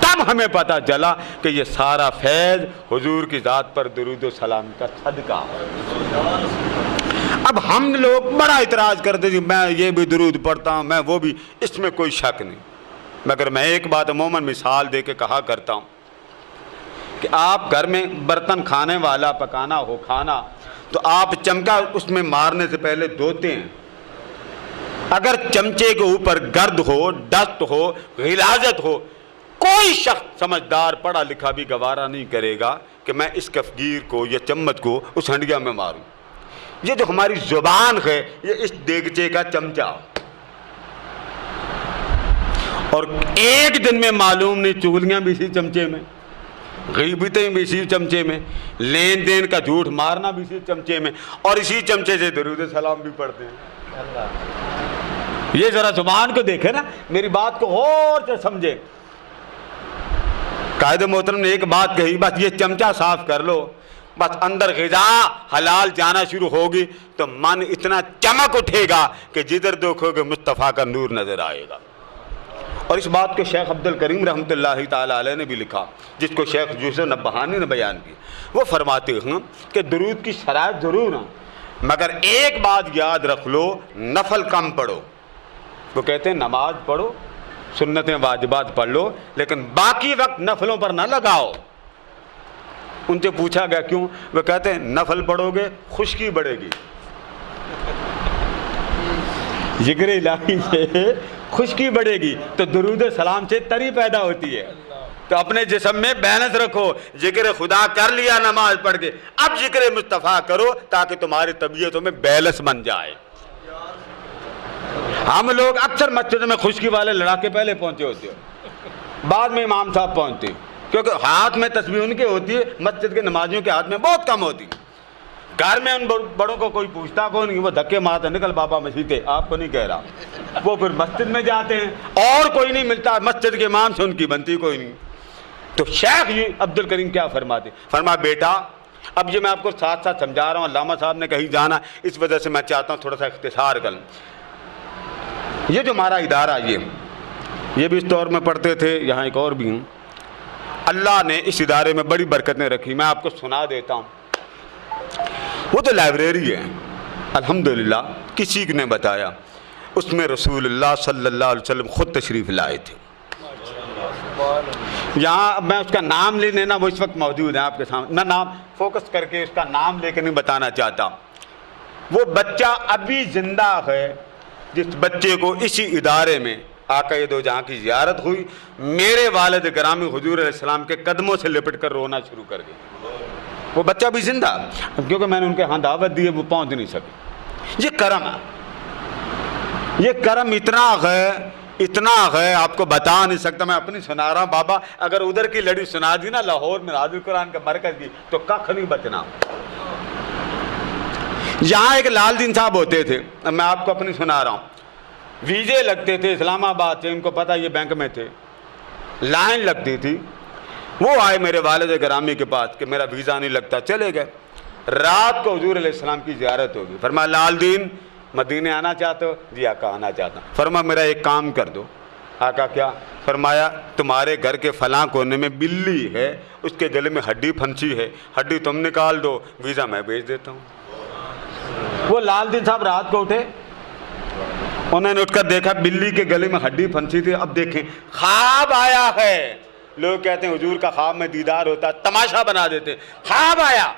تب ہمیں پتا چلا کہ یہ سارا فیض حضور کی ذات پر درود و سلام کا صدقہ. اب ہم لوگ بڑا اعتراض کرتے ہیں، میں یہ بھی درود پڑھتا ہوں، میں وہ بھی، اس میں کوئی شک نہیں. مگر میں ایک بات عموماً مثال دے کے کہا کرتا ہوں کہ آپ گھر میں برتن کھانے والا پکانا ہو کھانا تو آپ چمچہ اس میں مارنے سے پہلے دھوتے ہیں. اگر چمچے کے اوپر گرد ہو، ڈسٹ ہو، غلاظت ہو، کوئی شخص سمجھدار پڑھا لکھا بھی گوارا نہیں کرے گا کہ میں اس کفگیر کو یا چمچ کو اس ہنڈیا میں ماروں. یہ جو ہماری زبان ہے، یہ اس دیگچے کا چمچہ، اور ایک دن میں معلوم نہیں چغلیاں بھی اسی چمچے میں، غیبتیں بھی اسی چمچے میں، لین دین کا جھوٹ مارنا بھی اسی چمچے میں، اور اسی چمچے سے درود سلام بھی پڑھتے ہیں. یہ ذرا زبان کو دیکھیں نا، میری بات کو غور سے سمجھے. قائد محترم نے ایک بات کہی، بس یہ چمچہ صاف کر لو، بس اندر غذا حلال جانا شروع ہوگی تو من اتنا چمک اٹھے گا کہ جدھر دیکھو گے مصطفیٰ کا نور نظر آئے گا. اور اس بات کو شیخ عبد الکریم رحمۃ اللہ تعالیٰ علیہ نے بھی لکھا، جس کو شیخ یوسف نبہانی نے بیان کی. وہ فرماتے ہیں کہ درود کی شرائط ضرور ہیں، مگر ایک بات یاد رکھ لو، نفل کم پڑھو. وہ کہتے ہیں نماز پڑھو، سنتیں واجبات پڑھ لو، لیکن باقی وقت نفلوں پر نہ لگاؤ. ان سے پوچھا گیا کیوں؟ وہ کہتے ہیں نفل پڑھو گے خشکی بڑھے گی، ذکر الہی سے خشکی بڑھے گی تو درود سلام سے تری پیدا ہوتی ہے. تو اپنے جسم میں بیلنس رکھو، ذکر خدا کر لیا نماز پڑھ کے، اب ذکر مصطفیٰ کرو تاکہ تمہاری طبیعتوں میں بیلنس بن جائے. ہم لوگ اکثر مسجد میں خشکی والے لڑا کے پہلے پہنچے ہوتے ہیں، بعد میں امام صاحب پہنچتے، کیونکہ ہاتھ میں تسبیح ان کے ہوتی ہے، مسجد کے نمازیوں کے ہاتھ میں بہت کم ہوتی. گھر میں ان بڑوں کو کوئی پوچھتا کوئی نہیں، وہ دھکے مارتا، نکل بابا مسجد، آپ کو نہیں کہہ رہا. وہ پھر مسجد میں جاتے ہیں اور کوئی نہیں ملتا، مسجد کے امام سے ان کی بنتی کوئی نہیں. تو شیخ عبد الکریم کیا فرماتے؟ فرما بیٹا اب یہ میں آپ کو ساتھ ساتھ سمجھا رہا ہوں، علامہ صاحب نے کہیں جانا، اس وجہ سے میں چاہتا ہوں تھوڑا سا اختصار کروں. یہ جو ہمارا ادارہ یہ بھی اس دور میں پڑھتے تھے، یہاں ایک اور بھی ہوں. اللہ نے اس ادارے میں بڑی برکتیں رکھی، میں آپ کو سنا دیتا ہوں. وہ تو لائبریری ہے الحمدللہ، کسی نے بتایا اس میں رسول اللہ صلی اللہ علیہ وسلم خود تشریف لائے تھے. یہاں میں اس کا نام لے لینا، وہ اس وقت موجود ہے آپ کے سامنے، میں نام فوکس کر کے اس کا نام لے کے نہیں بتانا چاہتا. وہ بچہ ابھی زندہ ہے جس بچے کو اسی ادارے میں آقا دو جہاں کی زیارت ہوئی، میرے والد گرامی حضور علیہ السلام کے قدموں سے لپٹ کر رونا شروع کر گئی. وہ بچہ بھی زندہ، کیونکہ میں نے ان کے ہاں دعوت دی ہے، وہ پہنچ نہیں سکے. یہ کرم ہے، یہ کرم اتنا ہے آپ کو بتا نہیں سکتا. میں اپنی سنا رہا ہوں بابا، اگر ادھر کی لڑی سنا دی نا لاہور میں حاضر قرآن کا مرکز کی تو کخ نہیں بچنا. یہاں ایک لال دین صاحب ہوتے تھے، میں آپ کو اپنی سنا رہا ہوں. ویزے لگتے تھے اسلام آباد سے، ان کو پتہ یہ بینک میں تھے، لائن لگتی تھی. وہ آئے میرے والد گرامی کے پاس کہ میرا ویزا نہیں لگتا، چلے گئے۔ رات کو حضور علیہ السلام کی زیارت ہوگی، فرمایا لال دین مدینے آنا چاہتے ہو؟ جی آقا آنا چاہتا ہوں۔ فرمایا میرا ایک کام کر دو۔ آقا کیا؟ فرمایا تمہارے گھر کے فلاں کونے میں بلی ہے، اس کے گلے میں ہڈی پھنسی ہے، ہڈی تم نکال دو، ویزا میں بھیج دیتا ہوں۔ وہ لال دین صاحب رات کو اٹھے، انہوں نے اٹھ کر دیکھا بلی کے گلے میں ہڈی پھنسی تھی۔ اب دیکھیں خواب آیا ہے، لوگ کہتے ہیں حضور کا خواب میں دیدار ہوتا، تماشا بنا دیتے، خواب آیا۔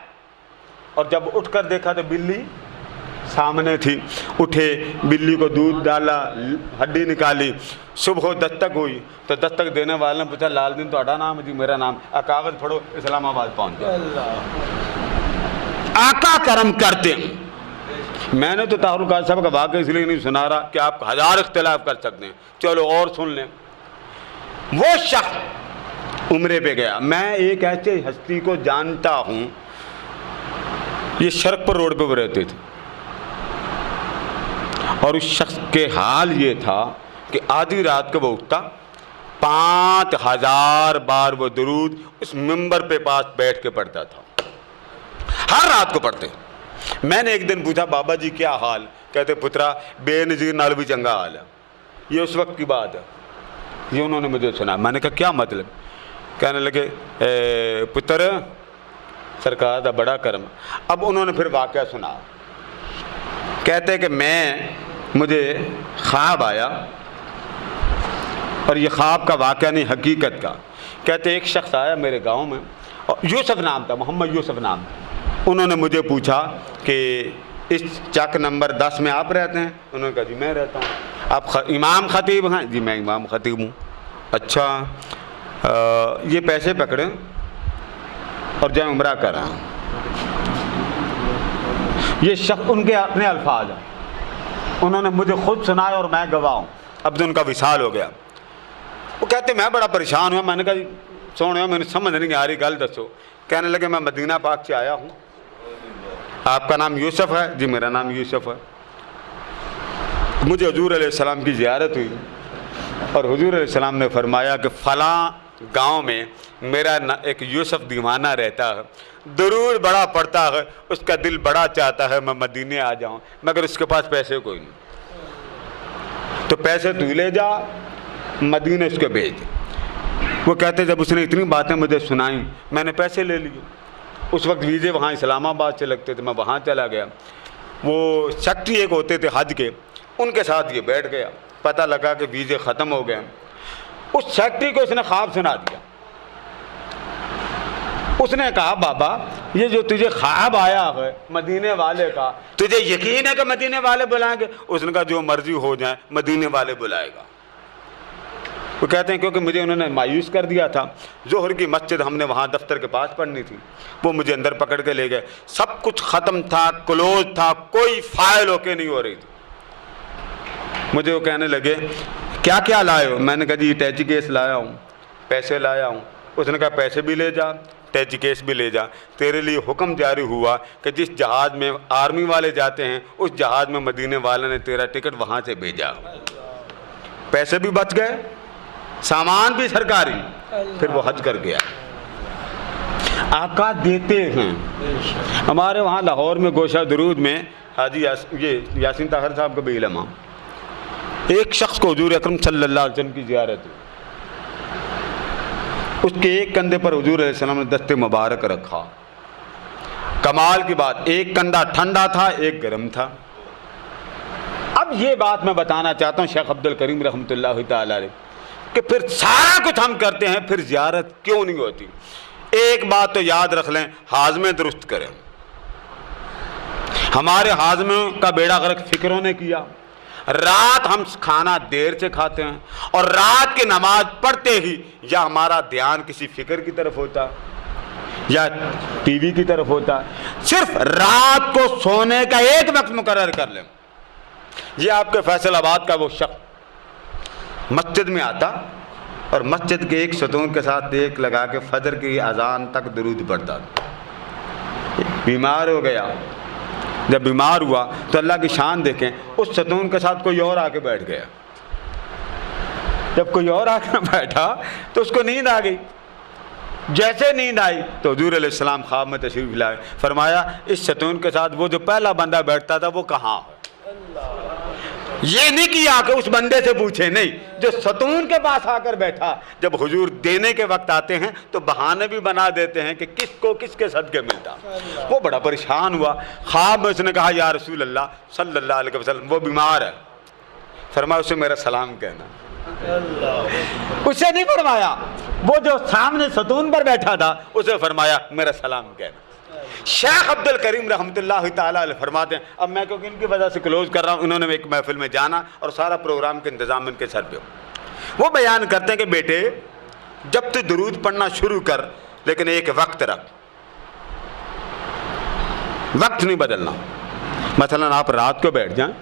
اور جب اٹھ کر دیکھا تو بلی سامنے تھی، اٹھے، بلی کو دودھ ڈالا، ہڈی نکالی۔ صبح دستک ہوئی تو دستک دینے والے نے پوچھا لال دین تہاڈا نام؟ جی میرا نام۔ کاغذ پڑھو، اسلام آباد پہنچ گیا۔ آقا کرم کرتے ہیں۔ میں نے تو طاہر القادری صاحب کا واقعہ اس لیے نہیں سنا رہا کہ آپ ہزار اختلاف کر سکتے ہیں، چلو اور سن لیں۔ وہ شخص عمرے پہ گیا، میں ایک ایسے ہستی کو جانتا ہوں، یہ شرق پر روڈ پہ وہ رہتے تھے، اور اس شخص کے حال یہ تھا کہ آدھی رات کو وہ اٹھتا، 5000 بار وہ درود اس منبر پہ پاس بیٹھ کے پڑھتا تھا، ہر رات کو پڑھتے۔ میں نے ایک دن پوچھا بابا جی کیا حال؟ کہتے پترا بے نظیر نال بھی چنگا حال ہے۔ یہ اس وقت کی بات ہے، یہ انہوں نے مجھے سنا۔ میں نے کہا کیا مطلب؟ کہنے لگے پتر سرکار دا بڑا کرم۔ اب انہوں نے پھر واقعہ سنا، کہتے کہ مجھے خواب آیا، اور یہ خواب کا واقعہ نہیں حقیقت کا۔ کہتے ایک شخص آیا میرے گاؤں میں، یوسف نام تھا، محمد یوسف نام تھا۔ انہوں نے مجھے پوچھا کہ اس چک نمبر 10 میں آپ رہتے ہیں؟ انہوں نے کہا جی میں رہتا ہوں۔ آپ امام خطیب ہیں؟ جی میں امام خطیب ہوں۔ اچھا یہ پیسے پکڑیں اور جائیں عمرہ کریں۔ یہ شخص ان کے اپنے الفاظ ہیں، انہوں نے مجھے خود سنایا اور میں گواہ ہوں۔ اب تو ان کا وصال ہو گیا۔ وہ کہتے میں بڑا پریشان ہوا۔ میں نے کہا جی سونے میں نے سمجھ نہیں آ رہی، گل دسو۔ کہنے لگے میں مدینہ پاک سے آیا ہوں، آپ کا نام یوسف ہے؟ جی میرا نام یوسف ہے۔ مجھے حضور علیہ السلام کی زیارت ہوئی، اور حضور علیہ السلام نے فرمایا کہ فلاں گاؤں میں میرا ایک یوسف دیوانہ رہتا ہے، درود بڑا پڑتا ہے، اس کا دل بڑا چاہتا ہے میں مدینے آ جاؤں، مگر اس کے پاس پیسے کوئی نہیں، تو پیسے تو لے جا، مدینے اس کو بھیج۔ وہ کہتے جب اس نے اتنی باتیں مجھے سنائیں میں نے پیسے لے لیے۔ اس وقت ویزے وہاں اسلام آباد سے لگتے تھے، میں وہاں چلا گیا۔ وہ سیکٹری ایک ہوتے تھے حج کے، ان کے ساتھ یہ بیٹھ گیا، پتہ لگا کہ ویزے ختم ہو گئے۔ اس سیکٹری کو اس نے خواب سنا دیا۔ اس نے کہا بابا یہ جو تجھے خواب آیا ہے مدینے والے کا، تجھے یقین ہے کہ مدینے والے بلائیں گے؟ اس نے کہا جو مرضی ہو جائے مدینے والے بلائے گا۔ وہ کہتے ہیں کیونکہ مجھے انہوں نے مایوس کر دیا تھا، ظہر کی مسجد ہم نے وہاں دفتر کے پاس پڑھنی تھی، وہ مجھے اندر پکڑ کے لے گئے، سب کچھ ختم تھا، کلوز تھا، کوئی فائل اوکے نہیں ہو رہی تھی۔ مجھے وہ کہنے لگے کیا کیا لائے ہو؟ میں نے کہا جی ٹیچی کیس لایا ہوں، پیسے لایا ہوں۔ اس نے کہا پیسے بھی لے جا، ٹیچی کیس بھی لے جا، تیرے لیے حکم جاری ہوا کہ جس جہاز میں آرمی والے جاتے ہیں اس جہاز میں مدینے والے نے تیرا ٹکٹ وہاں سے بھیجا۔ پیسے بھی بچ گئے، سامان بھی سرکاری، پھر وہ حج کر گیا۔ آقا دیتے ہیں۔ ہمارے وہاں لاہور میں گوشہ درود میں حاجی یہ یاسین طاہر صاحب کا بھی علم، ایک شخص کو حضور اکرم صلی اللہ علیہ وسلم کی زیارت ہوئی، اس کے ایک کندھے پر حضور علیہ السلام نے دست مبارک رکھا۔ کمال کی بات، ایک کندھا ٹھنڈا تھا ایک گرم تھا۔ اب یہ بات میں بتانا چاہتا ہوں شیخ عبد الکریم رحمۃ اللہ تعالی علیہ کہ پھر سارا کچھ ہم کرتے ہیں پھر زیارت کیوں نہیں ہوتی؟ ایک بات تو یاد رکھ لیں، ہاضمے درست کریں۔ ہمارے ہاضمے کا بیڑا غرق فکروں نے کیا، رات ہم کھانا دیر سے کھاتے ہیں، اور رات کی نماز پڑھتے ہی یا ہمارا دھیان کسی فکر کی طرف ہوتا یا ٹی وی کی طرف ہوتا۔ صرف رات کو سونے کا ایک وقت مقرر کر لیں۔ یہ آپ کے فیصل آباد کا وہ شخص مسجد میں آتا اور مسجد کے ایک ستون کے ساتھ ایک لگا کے فجر کی اذان تک درود پڑھتا۔ بیمار ہو گیا، جب بیمار ہوا تو اللہ کی شان دیکھیں، اس ستون کے ساتھ کوئی اور آ کے بیٹھ گیا۔ جب کوئی اور آ کے بیٹھا تو اس کو نیند آ گئی۔ جیسے نیند آئی تو حضور علیہ السلام خواب میں تشریف لائے، فرمایا اس ستون کے ساتھ وہ جو پہلا بندہ بیٹھتا تھا وہ کہاں ہے؟ یہ نہیں کیا کہ اس بندے سے پوچھے، نہیں، جو ستون کے پاس آ کر بیٹھا۔ جب حضور دینے کے وقت آتے ہیں تو بہانے بھی بنا دیتے ہیں کہ کس کو کس کے صدقے ملتا۔ وہ بڑا پریشان ہوا، خواب میں اس نے کہا یا رسول اللہ صلی اللہ علیہ وسلم وہ بیمار ہے، فرمایا اسے میرا سلام کہنا۔ اسے نہیں فرمایا، وہ جو سامنے ستون پر بیٹھا تھا اسے فرمایا میرا سلام کہنا۔ شیخ عبد الکریم رحمۃ اللہ تعالیٰ علیہ فرماتے ہیں، اب میں کیونکہ ان کی وجہ سے کلوز کر رہا ہوں، انہوں نے ایک محفل میں جانا اور سارا پروگرام کے انتظام ان کے سر پہ ہو۔ وہ بیان کرتے ہیں کہ بیٹے جب تو درود پڑھنا شروع کر لیکن ایک وقت رکھ، وقت نہیں بدلنا۔ مثلا آپ رات کو بیٹھ جائیں،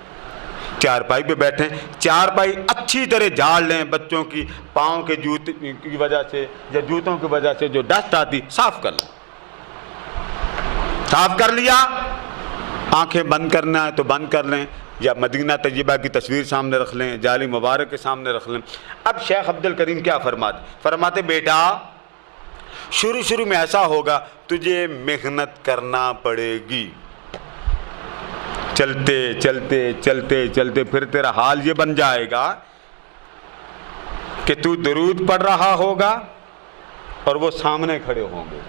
چارپائی پہ بیٹھیں، چارپائی اچھی طرح جھاڑ لیں، بچوں کی پاؤں کے جوتے کی وجہ سے یا جوتوں کی وجہ سے جو ڈسٹ آتی صاف کر لیں۔ صاف کر لیا، آنکھیں بند کرنا ہے تو بند کر لیں، یا مدینہ طیبہ کی تصویر سامنے رکھ لیں، جالی مبارک کے سامنے رکھ لیں۔ اب شیخ عبد الکریم کیا فرماتے بیٹا شروع میں ایسا ہوگا تجھے محنت کرنا پڑے گی، چلتے چلتے چلتے چلتے پھر تیرا حال یہ بن جائے گا کہ تو درود پڑھ رہا ہوگا اور وہ سامنے کھڑے ہوں گے۔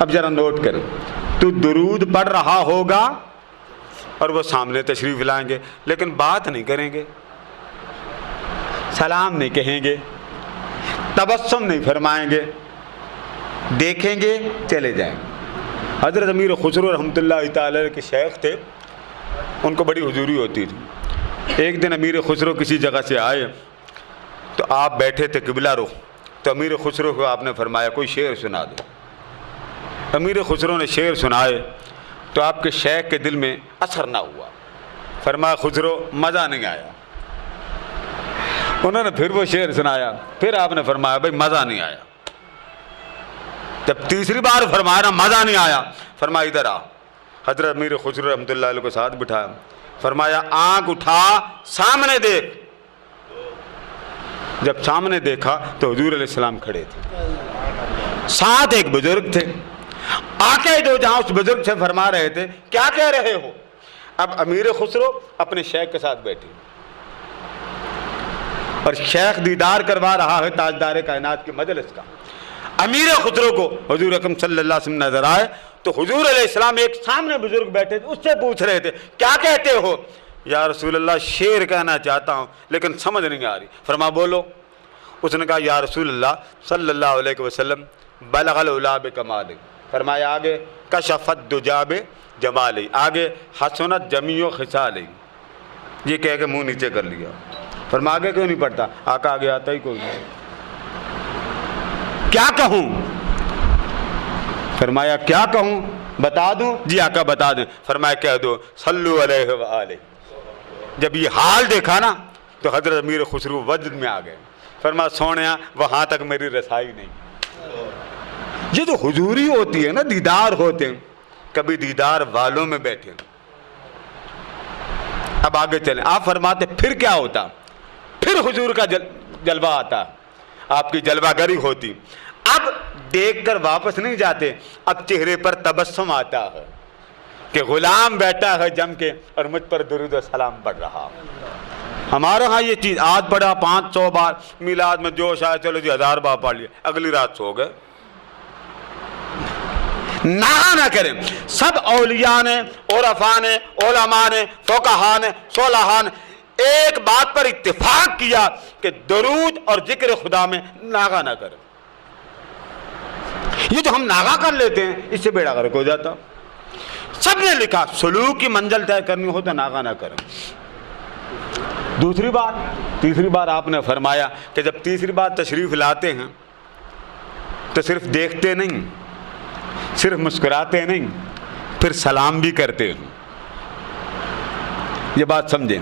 اب ذرا نوٹ کریں، تو درود پڑھ رہا ہوگا اور وہ سامنے تشریف لائیں گے، لیکن بات نہیں کریں گے، سلام نہیں کہیں گے، تبسم نہیں فرمائیں گے، دیکھیں گے چلے جائیں گے۔ حضرت امیر خسرو رحمۃ اللہ تعالی کے شیخ تھے، ان کو بڑی حضوری ہوتی تھی۔ ایک دن امیر خسرو کسی جگہ سے آئے تو آپ بیٹھے تھے قبلہ رخ، تو امیر خسرو کو آپ نے فرمایا کوئی شعر سنا دو۔ امیر خسرو نے شعر سنائے تو آپ کے شیخ کے دل میں اثر نہ ہوا، فرمایا خسرو مزہ نہیں آیا۔ انہوں نے پھر وہ شعر سنایا، پھر آپ نے فرمایا بھائی مزہ نہیں آیا۔ جب تیسری بار فرمایا نا مزہ نہیں آیا، فرمایا ادھر آ۔ حضرت امیر خسرو رحمۃ اللہ علیہ کو ساتھ بٹھایا، فرمایا آنکھ اٹھا سامنے دیکھ۔ جب سامنے دیکھا تو حضور علیہ السلام کھڑے تھے، ساتھ ایک بزرگ تھے، آکے جو جہاں اس بزرگ سے فرما رہے تھے کیا کہہ رہے ہو؟ اب امیر خسرو اپنے شیخ کے ساتھ بیٹھے اور شیخ دیدار کروا رہا ہے تاجدار کائنات کی مجلس کا۔ امیر خسرو کو حضور اکرم صلی اللہ علیہ وسلم نظر آئے تو حضور علیہ السلام ایک سامنے بزرگ بیٹھے تھے، اس سے پوچھ رہے تھے کیا کہتے ہو؟ یا رسول اللہ شعر کہنا چاہتا ہوں لیکن سمجھ نہیں آ رہی۔ فرما بولو۔ اس نے کہا یا رسول اللہ صلی اللہ علیہ وسلم بلغ العلا بکمالہ، فرمایا آگے کشف الدجا بجمالہ، آگے حسنت جمیع خصالہ، یہ کہہ کے منہ نیچے کر لیا۔ فرما آگے کیوں نہیں پڑھتا؟ آقا آگے آتا ہی کوئی نہیں۔ کیا کہوں؟ فرمایا کیا کہوں؟ بتا دوں؟ جی آقا بتا دیں۔ فرمایا کہہ دو صلو علیہ وآلہ۔ جب یہ حال دیکھا نا تو حضرت امیر خسرو وجد میں آ گئے، فرمایا سونیا وہاں تک میری رسائی نہیں۔ یہ جو حضوری ہوتی ہے نا، دیدار ہوتے ہیں، کبھی دیدار والوں میں بیٹھے۔ اب آگے چلیں، آپ فرماتے پھر کیا ہوتا؟ پھر حضور کا جلوہ آتا، آپ کی جلوہ گری ہوتی۔ اب دیکھ کر واپس نہیں جاتے، اب چہرے پر تبسم آتا ہے کہ غلام بیٹھا ہے جم کے اور مجھ پر درود و سلام پڑھ رہا۔ ہمارے ہاں یہ چیز آج پڑھا 500 بار، میلاد میں جوش آیا چلو جی 1000 بار پڑھ لیا، اگلی رات سو گئے۔ نہ کریں، سب اولیاء نے، عرفاء نے، علماء نے، فقہاء نے، صلحاء نے ایک بات پر اتفاق کیا کہ درود اور ذکر خدا میں ناغہ نہ کریں۔ یہ جو ہم ناغہ کر لیتے ہیں اس سے بیڑا غرق ہو جاتا۔ سب نے لکھا سلوک کی منزل طے کرنی ہو تو ناغہ نہ کریں۔ تیسری بار آپ نے فرمایا کہ جب تیسری بار تشریف لاتے ہیں تو صرف دیکھتے نہیں، صرف مسکراتے نہیں، پھر سلام بھی کرتے ہیں۔ یہ بات سمجھیں،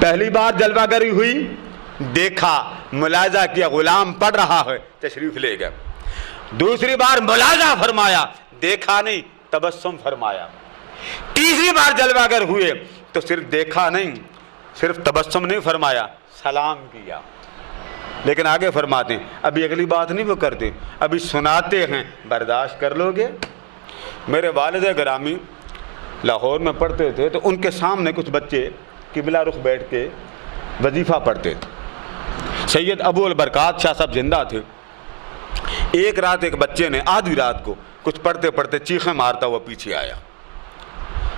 پہلی بار جلوہ گری ہوئی، دیکھا، ملاحظہ کیا غلام پڑھ رہا ہے، تشریف لے گئے۔ دوسری بار ملاحظہ فرمایا، دیکھا نہیں، تبسم فرمایا۔ تیسری بار جلوہ گر ہوئے تو صرف دیکھا نہیں، صرف تبسم نہیں فرمایا، سلام کیا۔ لیکن آگے فرماتے ہیں ابھی اگلی بات نہیں وہ کرتے، ابھی سناتے ہیں، برداشت کر لو گے؟ میرے والد گرامی لاہور میں پڑھتے تھے تو ان کے سامنے کچھ بچے قبلہ رخ بیٹھ کے وظیفہ پڑھتے تھے۔ سید ابو البرکات شاہ صاحب زندہ تھے۔ ایک رات ایک بچے نے آدھی رات کو کچھ پڑھتے پڑھتے چیخیں مارتا ہوا پیچھے آیا۔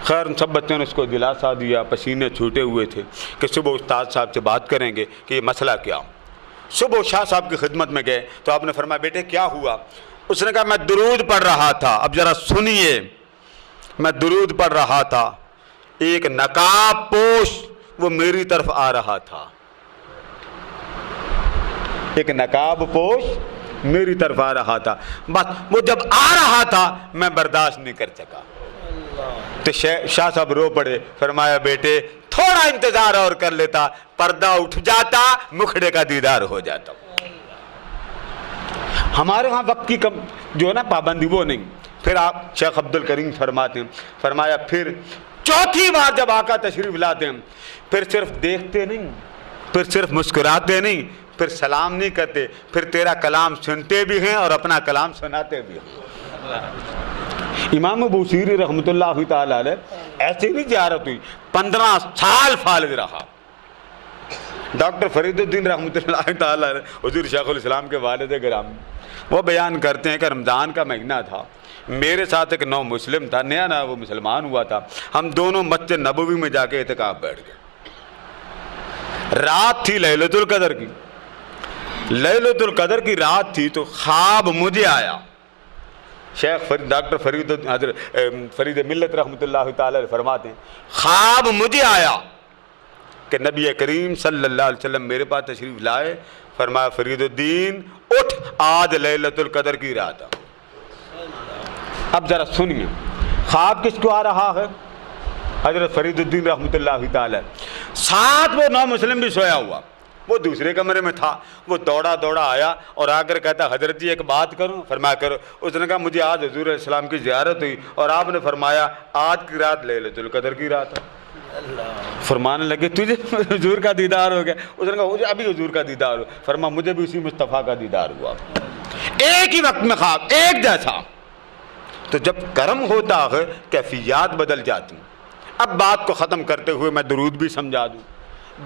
خیر ان سب بچوں نے اس کو دلاسا دیا، پسینے چھوٹے ہوئے تھے کہ صبح استاد صاحب سے بات کریں گے کہ یہ مسئلہ کیا۔ صبح شاہ صاحب کی خدمت میں گئے تو آپ نے فرمایا بیٹے کیا ہوا؟ اس نے کہا میں درود پڑھ رہا تھا۔ اب ذرا سنیے، میں درود پڑھ رہا تھا، ایک نقاب پوش وہ میری طرف آ رہا تھا، ایک نقاب پوش میری طرف آ رہا تھا، بس وہ جب آ رہا تھا میں برداشت نہیں کر سکا۔ تو شاہ صاحب رو پڑے، فرمایا بیٹے تھوڑا انتظار اور کر لیتا، پردہ اٹھ جاتا، مکھڑے کا دیدار ہو جاتا۔ ہمارے ہاں وقت کی جو ہے نا پابندی وہ نہیں۔ پھر آپ شیخ عبد الکریم فرماتے ہیں، فرمایا پھر چوتھی بار جب آقا تشریف لاتے ہیں پھر صرف دیکھتے نہیں، پھر صرف مسکراتے نہیں، پھر سلام نہیں کرتے، پھر تیرا کلام سنتے بھی ہیں اور اپنا کلام سناتے بھی ہیں۔ امام بوصیری رحمۃ اللہ تعالی علیہ ایسی نہیں زیارت ہوئی، 15 سال فالج رہا۔ ڈاکٹر فرید الدین رحمۃ اللہ تعالی علیہ حضور شیخ الاسلام کے والد گرامی، وہ بیان کرتے ہیں کہ رمضان کا مہینہ تھا، میرے ساتھ ایک نو مسلم تھا، نیا وہ مسلمان ہوا تھا، ہم دونوں مسجد نبوی میں جا کے اعتکاف بیٹھ گئے۔ رات تھی لیلۃ القدر کی، لیلۃ القدر کی رات تھی تو خواب مجھے آیا۔ شیخ ڈاکٹر فرید ملت رحمۃ اللہ تعالی علیہ فرماتے ہیں خواب مجھے آیا کہ نبی کریم صلی اللہ علیہ وسلم میرے پاس تشریف لائے، فرمایا فرید الدین اٹھ آج لیلۃ القدر کی رات ہے۔ اب ذرا سنیے خواب کس کو آ رہا ہے؟ حضرت فرید الدین رحمۃ اللہ تعالی، ساتھ وہ نو مسلم بھی سویا ہوا، وہ دوسرے کمرے میں تھا، وہ دوڑا آیا اور آ کر کہتا حضرت جی ایک بات کروں؟ فرمایا کرو۔ اس نے کہا مجھے آج حضور علیہ السلام کی زیارت ہوئی اور آپ نے فرمایا آج کی رات لیلۃ القدر کی رات ہے۔ فرمانے لگے تجھے حضور کا دیدار ہو گیا؟ اس نے کہا مجھے ابھی حضور کا دیدار ہو۔ فرمایا مجھے بھی اسی مصطفیٰ کا دیدار ہوا۔ ایک ہی وقت میں خواب ایک جیسا۔ تو جب کرم ہوتا ہے کیفیات بدل جاتی ہیں۔ اب بات کو ختم کرتے ہوئے میں درود بھی سمجھا دوں۔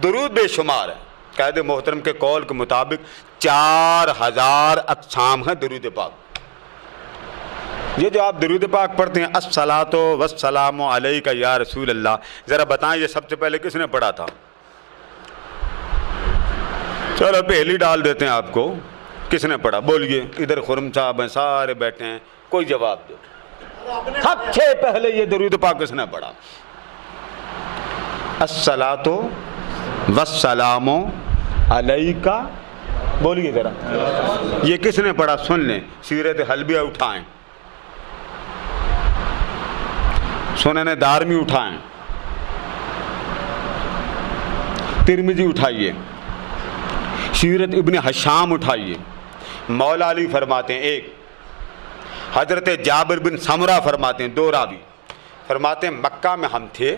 درود بے شمار ہے، قائد محترم کے قول کے مطابق 4000 اقسام ہیں درود پاک۔ یہ جو آپ درود پاک پڑھتے ہیں الصلاۃ والسلام علیک یا رسول اللہ، ذرا بتائیں یہ سب سے پہلے کس نے پڑھا تھا؟ چلو پہلی ڈال دیتے ہیں آپ کو، کس نے پڑھا بولیے؟ ادھر خرم صاحب ہیں، سارے بیٹھے ہیں، کوئی جواب دو۔ سب سے پہلے یہ درود پاک کس نے پڑھا؟ الصلاۃ والسلام علیک، بولیے ذرا یہ کس نے پڑھا؟ سن لیں، سیرت حلبیہ اٹھائیں، سنن دارمی اٹھائیں، ترمذی اٹھائیے، سیرت ابن حشام اٹھائیے۔ مولا علی فرماتے ہیں ایک، حضرت جابر بن سمرہ فرماتے ہیں، 2 راوی فرماتے ہیں مکہ میں ہم تھے،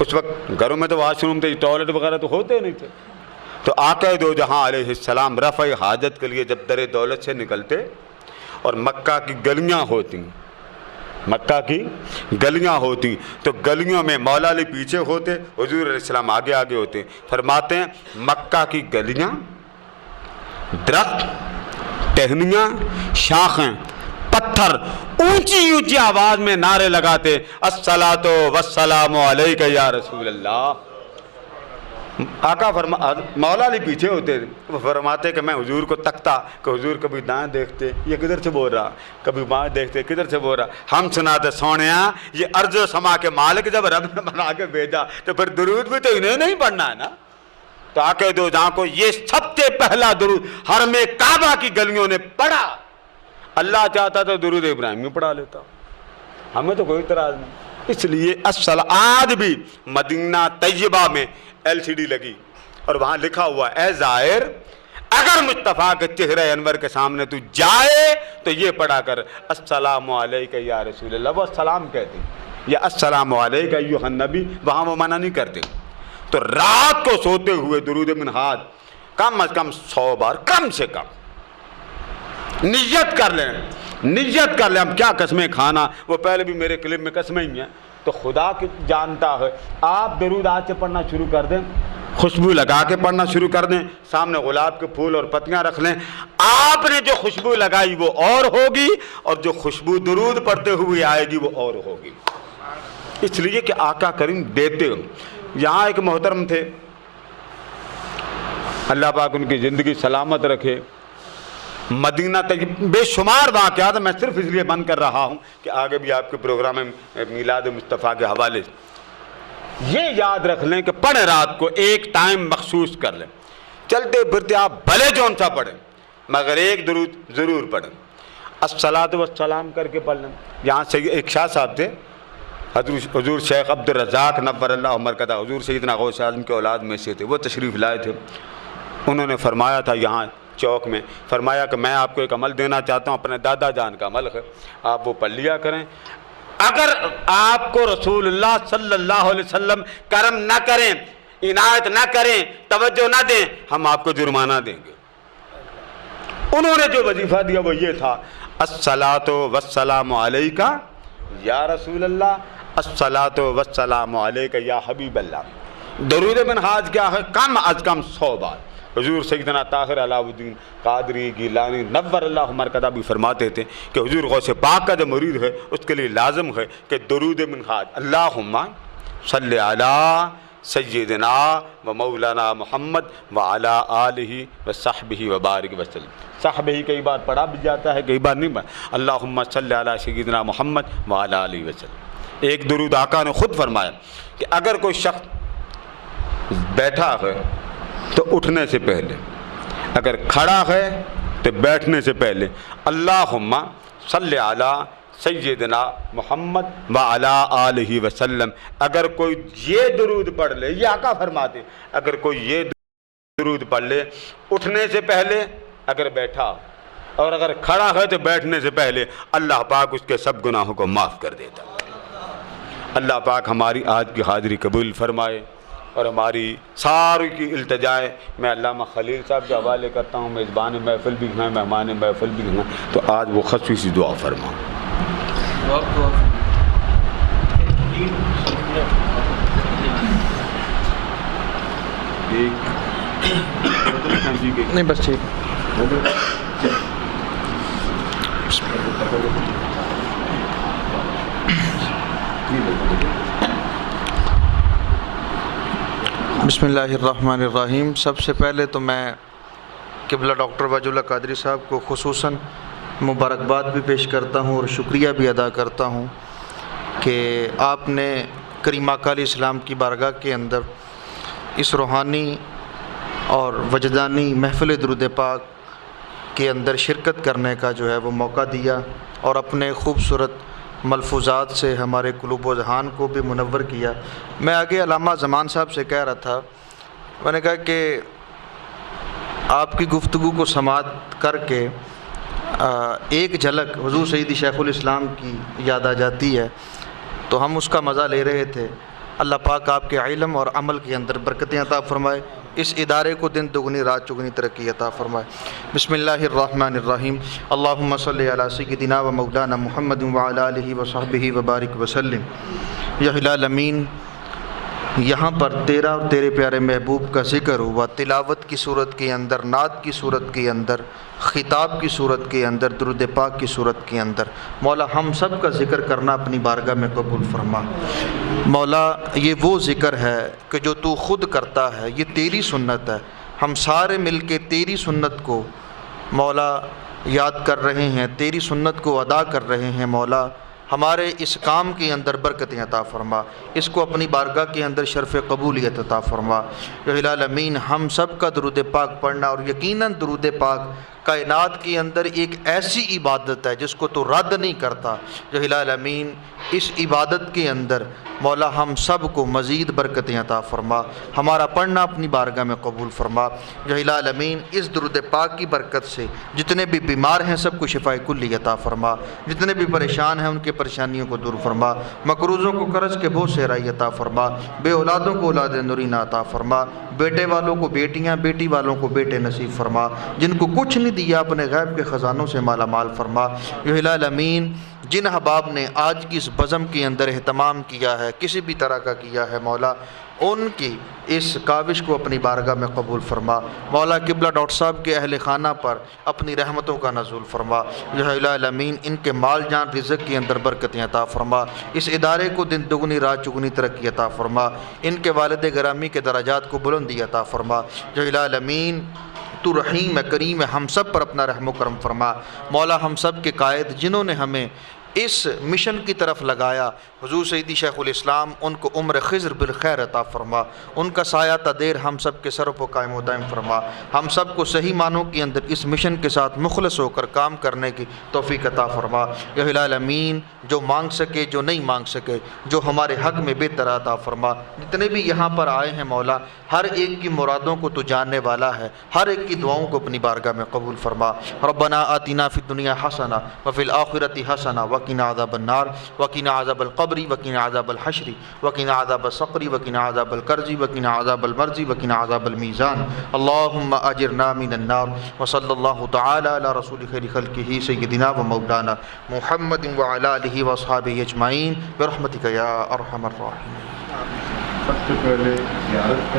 اس وقت گھروں میں تو واش روم تھے، ٹوائلٹ وغیرہ تو ہوتے نہیں تھے، تو آقا دو جہاں علیہ السلام رفع حاجت کے لیے جب در دولت سے نکلتے اور مکہ کی گلیاں ہوتی، مکہ کی گلیاں ہوتی تو گلیوں میں مولا علی پیچھے ہوتے، حضور علیہ السلام آگے ہوتے۔ فرماتے ہیں مکہ کی گلیاں، درخت، ٹہنیاں، شاخیں، پتھر اونچی اونچی آواز میں نعرے لگاتے الصلاۃ والسلام علیک یا رسول اللہ۔ آقا مولا علی پیچھے ہوتے، وہ فرماتے کہ میں حضور کو تکتا کہ حضور کبھی دائیں دیکھتے یہ کدھر سے بول رہا، کبھی بائیں دیکھتے کدھر سے بول رہا۔ ہم سناتے سونیا یہ ارض و سما کے مالک جب رب نے بنا کے بھیجا تو پھر درود بھی تو انہیں نہیں پڑھنا ہے نا۔ تو آقا دو جہاں کو یہ سب سے پہلا درود حرم کعبہ کی گلیوں نے پڑھا۔ اللہ چاہتا تو درود ابراہیمی پڑھا لیتا، ہمیں تو کوئی اعتراض نہیں۔ اس لیے آج بھی مدینہ طیبہ میں LCD لگی اور وہاں لکھا ہوا اے زائر اگر مصطفیٰ کے چہرے انور کے سامنے تو جائے تو یہ پڑھا کر السلام علیک یا رسول اللہ۔ وہ السلام کہتے ہیں یا السلام علیک ایھا النبی، وہاں وہ منع نہیں کرتے۔ تو رات کو سوتے ہوئے درود منہاج کم از کم 100 بار کم سے کم نیت کر لیں، نیت کر لیں ہم کیا قسمیں کھانا، وہ پہلے بھی میرے کلپ میں قسمیں ہی ہیں، تو خدا کی جانتا ہے۔ آپ درود آج سے پڑھنا شروع کر دیں، خوشبو لگا کے پڑھنا شروع کر دیں، سامنے گلاب کے پھول اور پتیاں رکھ لیں، آپ نے جو خوشبو لگائی وہ اور ہوگی، اور جو خوشبو درود پڑھتے ہوئے آئے گی وہ اور ہوگی، اس لیے کہ آقا کریم دیتے ہوں۔ یہاں ایک محترم تھے، اللہ پاک ان کی زندگی سلامت رکھے، مدینہ تک بے شمار واقعات میں صرف اس لیے بند کر رہا ہوں کہ آگے بھی آپ کے پروگرام میں میلاد مصطفیٰ کے حوالے سے یہ یاد رکھ لیں کہ پڑھیں، رات کو ایک ٹائم مخصوص کر لیں، چلتے پھرتے آپ بھلے جون سا پڑھیں مگر ایک درود ضرور پڑھیں، الصلاۃ والسلام کر کے پڑھ لیں۔ یہاں سے ایک شاہ صاحب تھے، حضور شیخ عبد الرزاق نور اللہ مرکزہ، حضور سیدنا غوث اعظم کے اولاد میں سے تھے، وہ تشریف لائے تھے، انہوں نے فرمایا تھا یہاں چوک میں، فرمایا کہ میں آپ کو ایک عمل دینا چاہتا ہوں، اپنے دادا جان کا عمل ہے، آپ وہ پڑھ لیا کریں، اگر آپ کو رسول اللہ صلی اللہ علیہ وسلم کرم نہ کریں، عنایت نہ کریں، توجہ نہ دیں، ہم آپ کو جرمانہ دیں گے۔ انہوں نے جو وظیفہ دیا وہ یہ تھا، الصلاۃ والسلام علیک یا رسول اللہ، الصلاۃ والسلام علیک یا حبیب اللہ۔ درود منہاج کیا ہے؟ کم از کم 100 بار۔ حضور سیدنا طاہر علاء الدین قادری گیلانی نور اللہ مرکزہ بھی فرماتے تھے کہ حضور غوث پاک کا جو مرید ہے اس کے لیے لازم ہے کہ درود منہاج، اللہم صلی علی سیدنا و مولانا محمد وعلی آلہ وصحبہ وبارک وسلم۔ صحبہ کئی بار پڑھا بھی جاتا ہے، کئی بار نہیں پڑھا، اللہم صلی علی سیدنا محمد وعلی آلہ وسلم۔ ایک درود آقا نے خود فرمایا کہ اگر کوئی شخص بیٹھا ہے تو اٹھنے سے پہلے، اگر کھڑا ہے تو بیٹھنے سے پہلے اللہم صلی علی سیدنا محمد وعلی آلہ وسلم، اگر کوئی یہ درود پڑھ لے، یہ آقا فرماتے، اگر کوئی یہ درود پڑھ لے اٹھنے سے پہلے، اگر بیٹھا، اور اگر کھڑا ہے تو بیٹھنے سے پہلے، اللہ پاک اس کے سب گناہوں کو معاف کر دیتا۔ اللہ پاک ہماری آج کی حاضری قبول فرمائے، اور ہماری ساری کی التجائے میں علامہ خلیل صاحب کے حوالے کرتا ہوں، میزبان محفل بھی ہیں، مہمان محفل بھی ہیں، تو آج وہ خصوصی دعا فرما۔ نہیں بس ٹھیک۔ بسم اللہ الرحمن الرحیم۔ سب سے پہلے تو میں قبلہ ڈاکٹر وجہ اللہ قادری صاحب کو خصوصاً مبارکباد بھی پیش کرتا ہوں اور شکریہ بھی ادا کرتا ہوں کہ آپ نے کریم آقا علیہ السلام کی بارگاہ کے اندر اس روحانی اور وجدانی محفل درود پاک کے اندر شرکت کرنے کا جو ہے وہ موقع دیا، اور اپنے خوبصورت ملفوظات سے ہمارے قلوب و ذہان کو بھی منور کیا۔ میں آگے علامہ زمان صاحب سے کہہ رہا تھا، میں نے کہا کہ آپ کی گفتگو کو سماعت کر کے ایک جھلک حضور سیدی شیخ الاسلام کی یاد آ جاتی ہے، تو ہم اس کا مزہ لے رہے تھے۔ اللہ پاک آپ کے علم اور عمل کے اندر برکتیں عطا فرمائے، اس ادارے کو دن دگنی رات چگنی ترقی عطا فرمائے۔ بسم اللہ الرحمن الرحیم۔ اللہم صلی علی سیدنا و مولانا محمد وعلی آلہ وصحبہ وبارک وسلم۔ یا ہلال امین، یہاں پر تیرا اور تیرے پیارے محبوب کا ذکر ہوا، تلاوت کی صورت کے اندر، نعت کی صورت کے اندر، خطاب کی صورت کے اندر، درود پاک کی صورت کے اندر۔ مولا ہم سب کا ذکر کرنا اپنی بارگاہ میں قبول فرما۔ مولا یہ وہ ذکر ہے کہ جو تو خود کرتا ہے، یہ تیری سنت ہے، ہم سارے مل کے تیری سنت کو مولا یاد کر رہے ہیں، تیری سنت کو ادا کر رہے ہیں۔ مولا ہمارے اس کام کے اندر برکتیں عطا فرما، اس کو اپنی بارگاہ کے اندر شرف قبولیت عطا فرما۔ یا الہی امین، ہم سب کا درود پاک پڑھنا اور یقیناً درود پاک کائنات کے اندر ایک ایسی عبادت ہے جس کو تو رد نہیں کرتا۔ جو الہ الامین اس عبادت کے اندر مولا ہم سب کو مزید برکتیں عطا فرما، ہمارا پڑھنا اپنی بارگاہ میں قبول فرما۔ جو الہ الامین اس درود پاک کی برکت سے جتنے بھی بیمار ہیں سب کو شفاء کلی عطا فرما، جتنے بھی پریشان ہیں ان کے پریشانیوں کو دور فرما، مقروضوں کو قرض کے بوجھ سے رہائی عطا فرما، بے اولادوں کو اولاد نورینہ عطا فرما، بیٹے والوں کو بیٹیاں، بیٹی والوں کو بیٹے نصیب فرما، جن کو کچھ نہیں دیا اپنے غیب کے خزانوں سے مالا مال فرما۔ جو الہ الامین جن احباب نے آج کی اس بزم کے اندر اہتمام کیا ہے، کسی بھی طرح کا کیا ہے مولا، ان کی اس کاوش کو اپنی بارگاہ میں قبول فرما۔ مولا قبلہ ڈاکٹر صاحب کے اہل خانہ پر اپنی رحمتوں کا نزول فرما۔ جو الہ الامین ان کے مال جان رزق کے اندر برکتیں عطا فرما، اس ادارے کو دن دگنی رات چگنی ترقی عطا فرما، ان کے والد گرامی کے درجات کو بلندی عطا فرما۔ جو الہ الامین تو رحیم ہے، کریم ہے، ہم سب پر اپنا رحم و کرم فرما۔ مولا ہم سب کے قائد جنہوں نے ہمیں اس مشن کی طرف لگایا، حضور سیدی شیخ الاسلام ان کو عمر خضر بالخیر عطا فرما، ان کا سایہ تدیر ہم سب کے سر پر قائم و دائم فرما، ہم سب کو صحیح معنوں کے اندر اس مشن کے ساتھ مخلص ہو کر کام کرنے کی توفیق عطا فرما۔ یا الہ الامین جو مانگ سکے جو نہیں مانگ سکے، جو ہمارے حق میں بہتر عطا فرما۔ جتنے بھی یہاں پر آئے ہیں مولا، ہر ایک کی مرادوں کو تو جاننے والا ہے، ہر ایک کی دعاؤں کو اپنی بارگاہ میں قبول فرما۔ ربنا آتنا فی الدنیا حسنہ وفی الآخرۃ حسنہ وقنا عذاب النار وقنا عذاب القبر وقنا عذاب الحشر وقنا عذاب الصقر وقنا عذاب القرض وقنا عذاب المرض وقنا عذاب الميزان اللهم اجرنا من النار وصلى الله تعالى على رسول خير خلقه سيدنا ومولانا محمد وعلى آله واصحابه اجمعين برحمتك يا ارحم الراحمين۔ سب سے پہلے زیارت